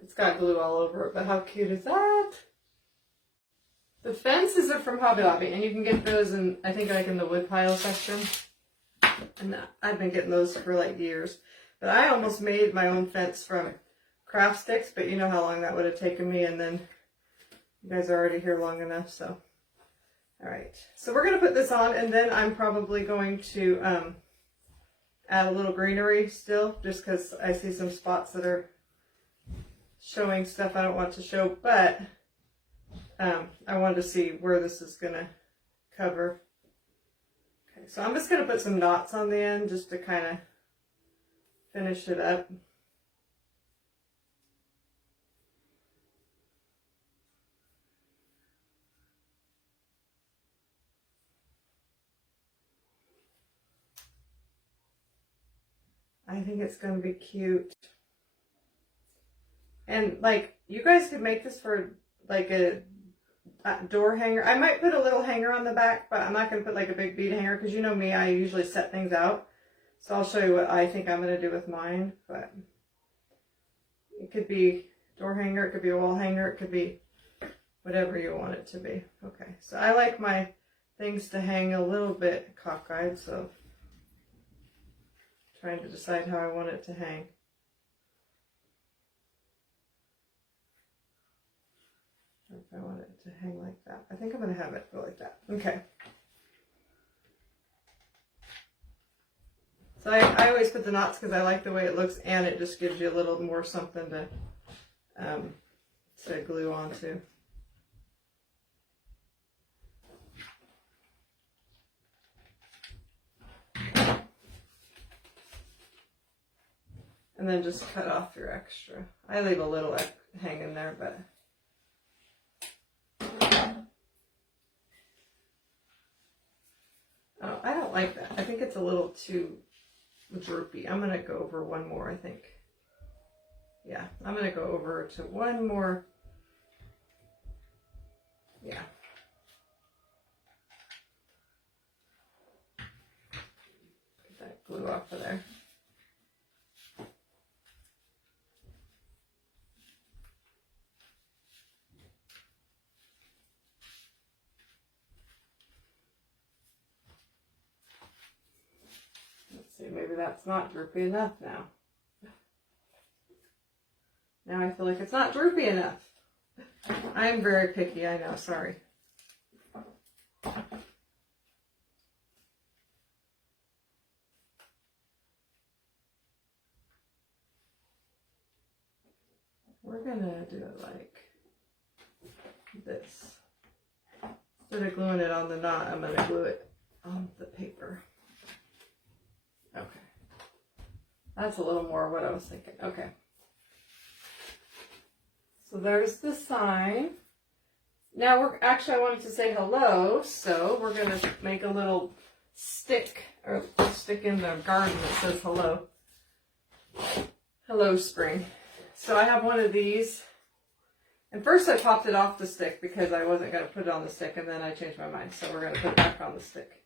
it's got glue all over it, but how cute is that? The fences are from Hobby Lobby, and you can get those in, I think, like in the wood pile section. And I've been getting those for like years. But I almost made my own fence from craft sticks, but you know how long that would have taken me, and then you guys are already here long enough, so. All right, so we're gonna put this on, and then I'm probably going to add a little greenery still, just because I see some spots that are showing stuff I don't want to show, but I wanted to see where this is gonna cover. Okay, so I'm just gonna put some knots on the end just to kind of finish it up. I think it's going to be cute. And like, you guys could make this for like a door hanger. I might put a little hanger on the back, but I'm not going to put like a big bead hanger because you know me, I usually set things out. So I'll show you what I think I'm going to do with mine. But it could be door hanger, it could be a wall hanger, it could be whatever you want it to be. Okay, so I like my things to hang a little bit cockeyed, so trying to decide how I want it to hang. Or if I want it to hang like that. I think I'm going to have it go like that. Okay. So I always put the knots because I like the way it looks, and it just gives you a little more something to glue onto. And then just cut off your extra. I leave a little hanging there, but oh, I don't like that. I think it's a little too droopy. I'm going to go over one more, I think. Yeah, I'm going to go over to one more. Yeah. Get that glue off of there. Maybe that's not droopy enough now. Now I feel like it's not droopy enough. I am very picky, I know, sorry. We're gonna do it like this. Instead of gluing it on the knot, I'm gonna glue it on the paper. Okay. That's a little more what I was thinking. Okay. So there's the sign. Now I wanted to say hello, so we're going to make a little stick, or stick in the garden that says hello. Hello, spring. So I have one of these. And first I popped it off the stick because I wasn't going to put it on the stick, and then I changed my mind. So we're going to put it back on the stick.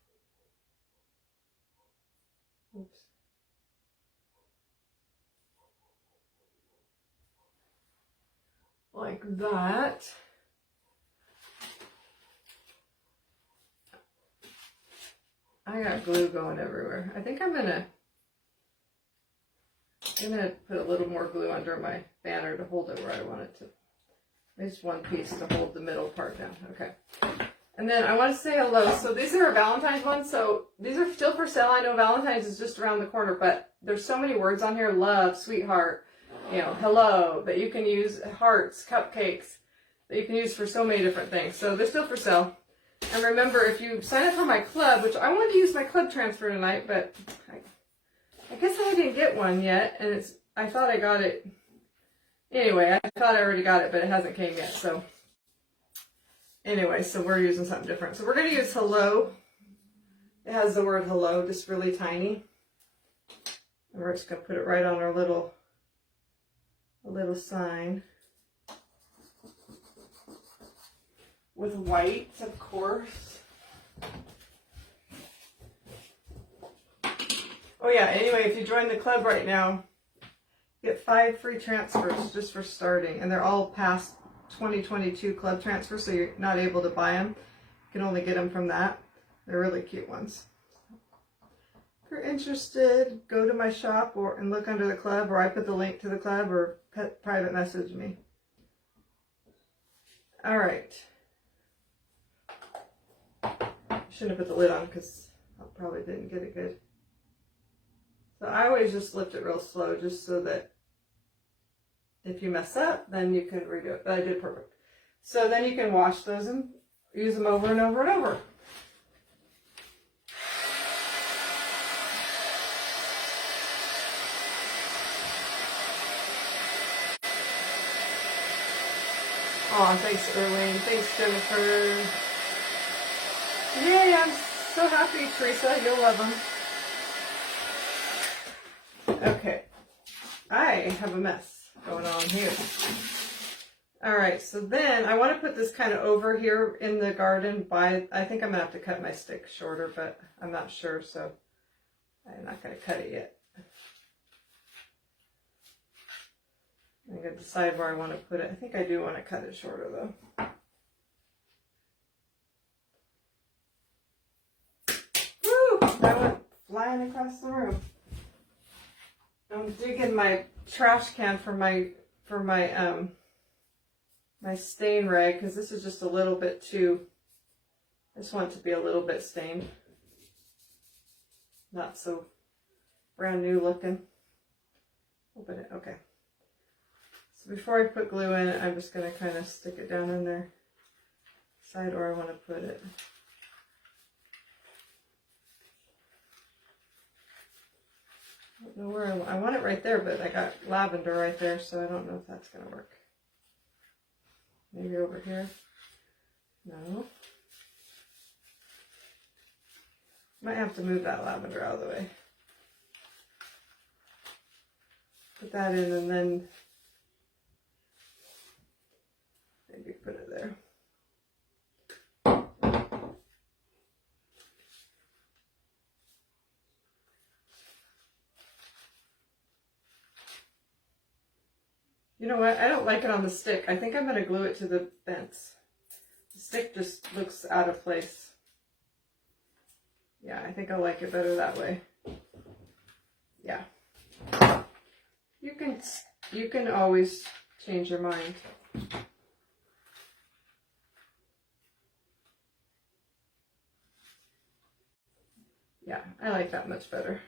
Oops. Like that. I I got glue going everywhere. I think I'm gonna put a little more glue under my banner to hold it where I want it to. Just one piece to hold the middle part down. Okay. And then I want to say hello. So these are Valentine's ones. So these are still for sale. I know Valentine's is just around the corner, but there's so many words on here. Love, sweetheart, you know, hello, that you can use, hearts, cupcakes, that you can use for so many different things. So they're still for sale. And remember, if you sign up for my club, which I wanted to use my club transfer tonight, but I guess I didn't get one yet. And I thought I got it. Anyway, I thought I already got it, but it hasn't came yet. So anyway, so we're using something different. So we're going to use hello. It has the word hello, just really tiny. And we're just going to put it right on our little sign. With white, of course. Oh yeah, anyway, if you join the club right now, get 5 free transfers just for starting. And they're all past 2022 club transfers, so you're not able to buy them. You can only get them from that. They're really cute ones. If you're interested, go to my shop and look under the club, or I put the link to the club, or private message me. All right. Shouldn't have put the lid on because I probably didn't get it good. So I always just lift it real slow just so that if you mess up, then you can redo it. But I did perfect. So then you can wash those and use them over and over and over. Oh, thanks, Erwin. Thanks, Jennifer. Yay, I'm so happy, Teresa. You'll love them. Okay. I have a mess going on here. All right, so then I want to put this kind of over here in the garden I think I'm going to have to cut my stick shorter, but I'm not sure, so I'm not going to cut it yet. I'm going to decide where I want to put it. I think I do want to cut it shorter, though. Woo! I went flying across the room. I'm digging my trash can for my my stain rag, because this is just a little bit too, I just want it to be a little bit stained. Not so brand new looking. Open it, okay. So before I put glue in, I'm just going to kind of stick it down in there. Decide where I want to put it. I don't know where I want it right there, but I got lavender right there, so I don't know if that's going to work. Maybe over here. No. Might have to move that lavender out of the way. Put that in and then maybe put it there. You know what? I don't like it on the stick. I think I'm going to glue it to the vents. The stick just looks out of place. Yeah, I think I like it better that way. Yeah. You can always change your mind. Yeah, I like that much better.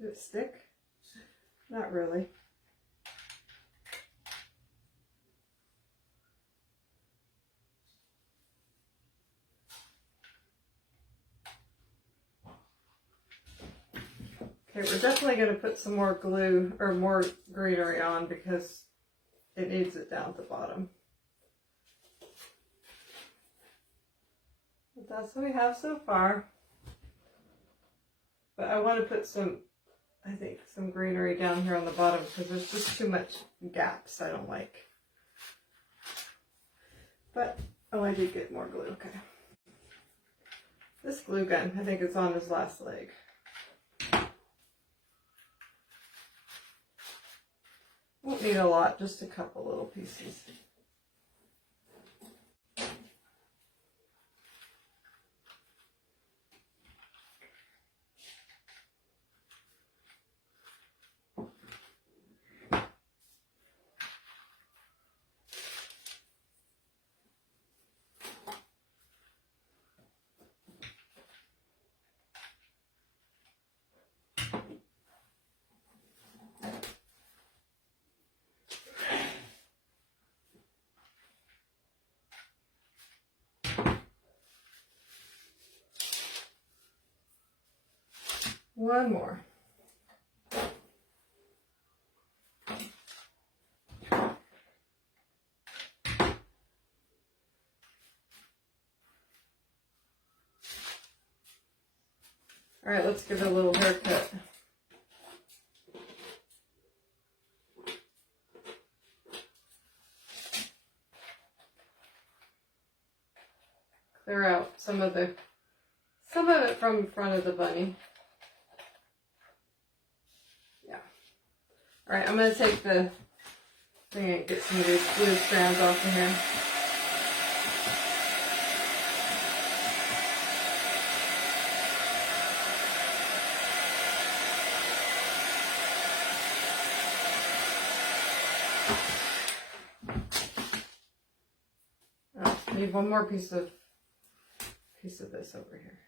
Did it stick? Not really. Okay, we're definitely going to put some more glue or more greenery on because it needs it down at the bottom. But that's what we have so far. But I want to put some, I think, some greenery down here on the bottom because there's just too much gaps I don't like. But, oh, I did get more glue, okay. This glue gun, I think it's on his last leg. Won't need a lot, just a couple little pieces. One more. All right, let's give it a little haircut. Clear out some of it from in front of the bunny. Yeah. All right, I'm gonna take the thing and get some of these blue strands off of here. Need one more piece of this over here.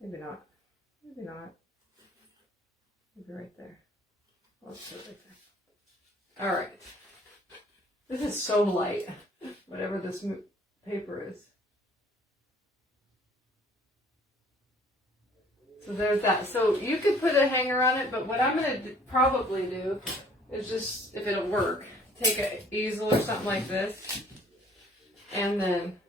Maybe not. Maybe not. Maybe right there. Let's put it right there. All right. This is so light. Whatever this paper is. So there's that. So you could put a hanger on it, but what I'm going to probably do is just, if it'll work, take an easel or something like this, and then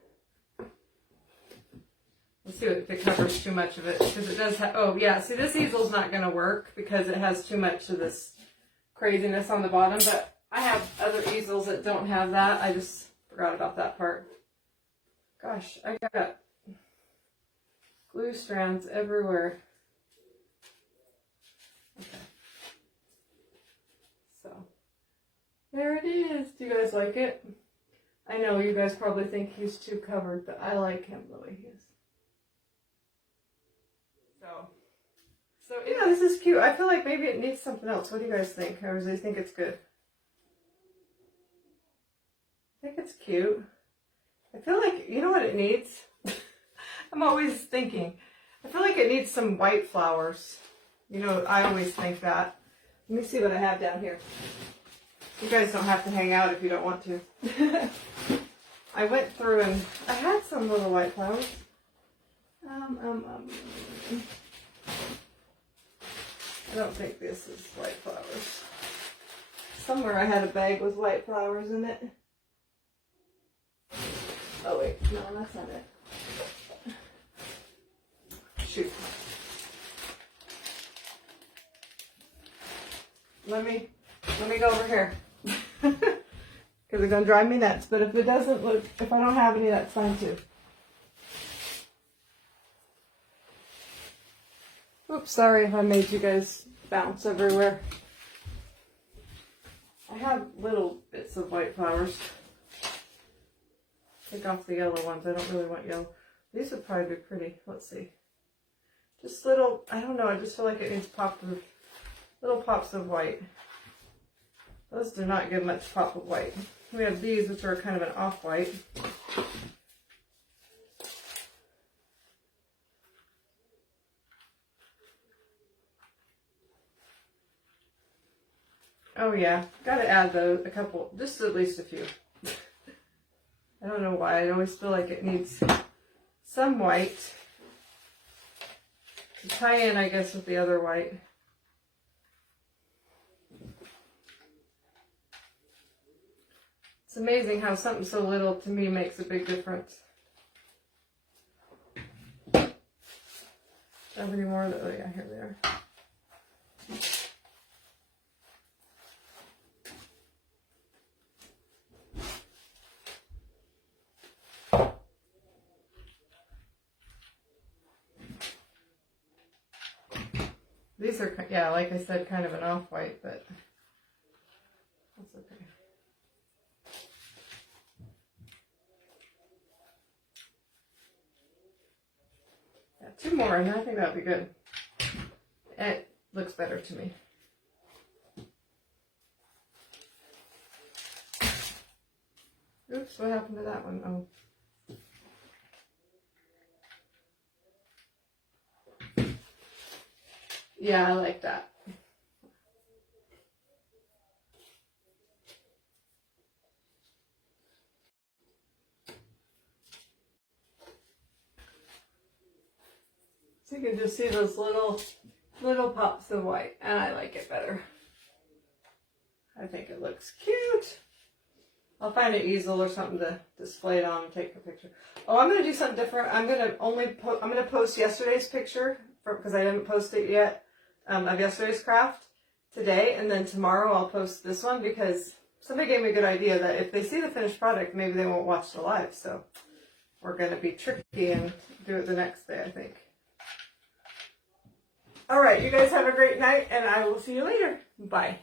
let's see if it covers too much of it, because it does have, oh yeah, see this easel's not going to work because it has too much of this craziness on the bottom, but I have other easels that don't have that. I just forgot about that part. Gosh, I got glue strands everywhere. Okay. So, there it is. Do you guys like it? I know you guys probably think he's too covered, but I like him the way he is. So yeah, this is cute. I feel like maybe it needs something else. What do you guys think? Or do you think it's good? I think it's cute. I feel like, you know what it needs? I'm always thinking. I feel like it needs some white flowers. You know, I always think that. Let me see what I have down here. You guys don't have to hang out if you don't want to. I went through and I had some little white flowers. I don't think this is white flowers. Somewhere I had a bag with white flowers in it. Oh wait, no, that's not it. Shoot. Let me go over here. Because it's gonna drive me nuts. But if it doesn't look, if I don't have any, that's fine too. Oops, sorry if I made you guys bounce everywhere. I have little bits of white flowers. Take off the yellow ones. I don't really want yellow. These would probably be pretty. Let's see. Just little, I don't know, I just feel like it needs little pops of white. Those do not give much pop of white. We have these, which are kind of an off-white. Oh yeah, gotta add those, a couple, just at least a few. I don't know why, I always feel like it needs some white to tie in, I guess, with the other white. It's amazing how something so little to me makes a big difference. Do I have any more? Oh yeah, here they are. These are, yeah, like I said, kind of an off-white, but that's okay. Yeah, 2 more, and I think that'd be good. It looks better to me. Oops, what happened to that one? Oh. Yeah, I like that. So you can just see those little pops of white, and I like it better. I think it looks cute. I'll find an easel or something to display it on and take a picture. Oh, I'm gonna do something different. I'm gonna post yesterday's picture because I didn't post it yet of yesterday's craft today, and then tomorrow I'll post this one because somebody gave me a good idea that if they see the finished product, maybe they won't watch the live. So we're gonna be tricky and do it the next day, I think. All right, you guys have a great night, and I will see you later. Bye.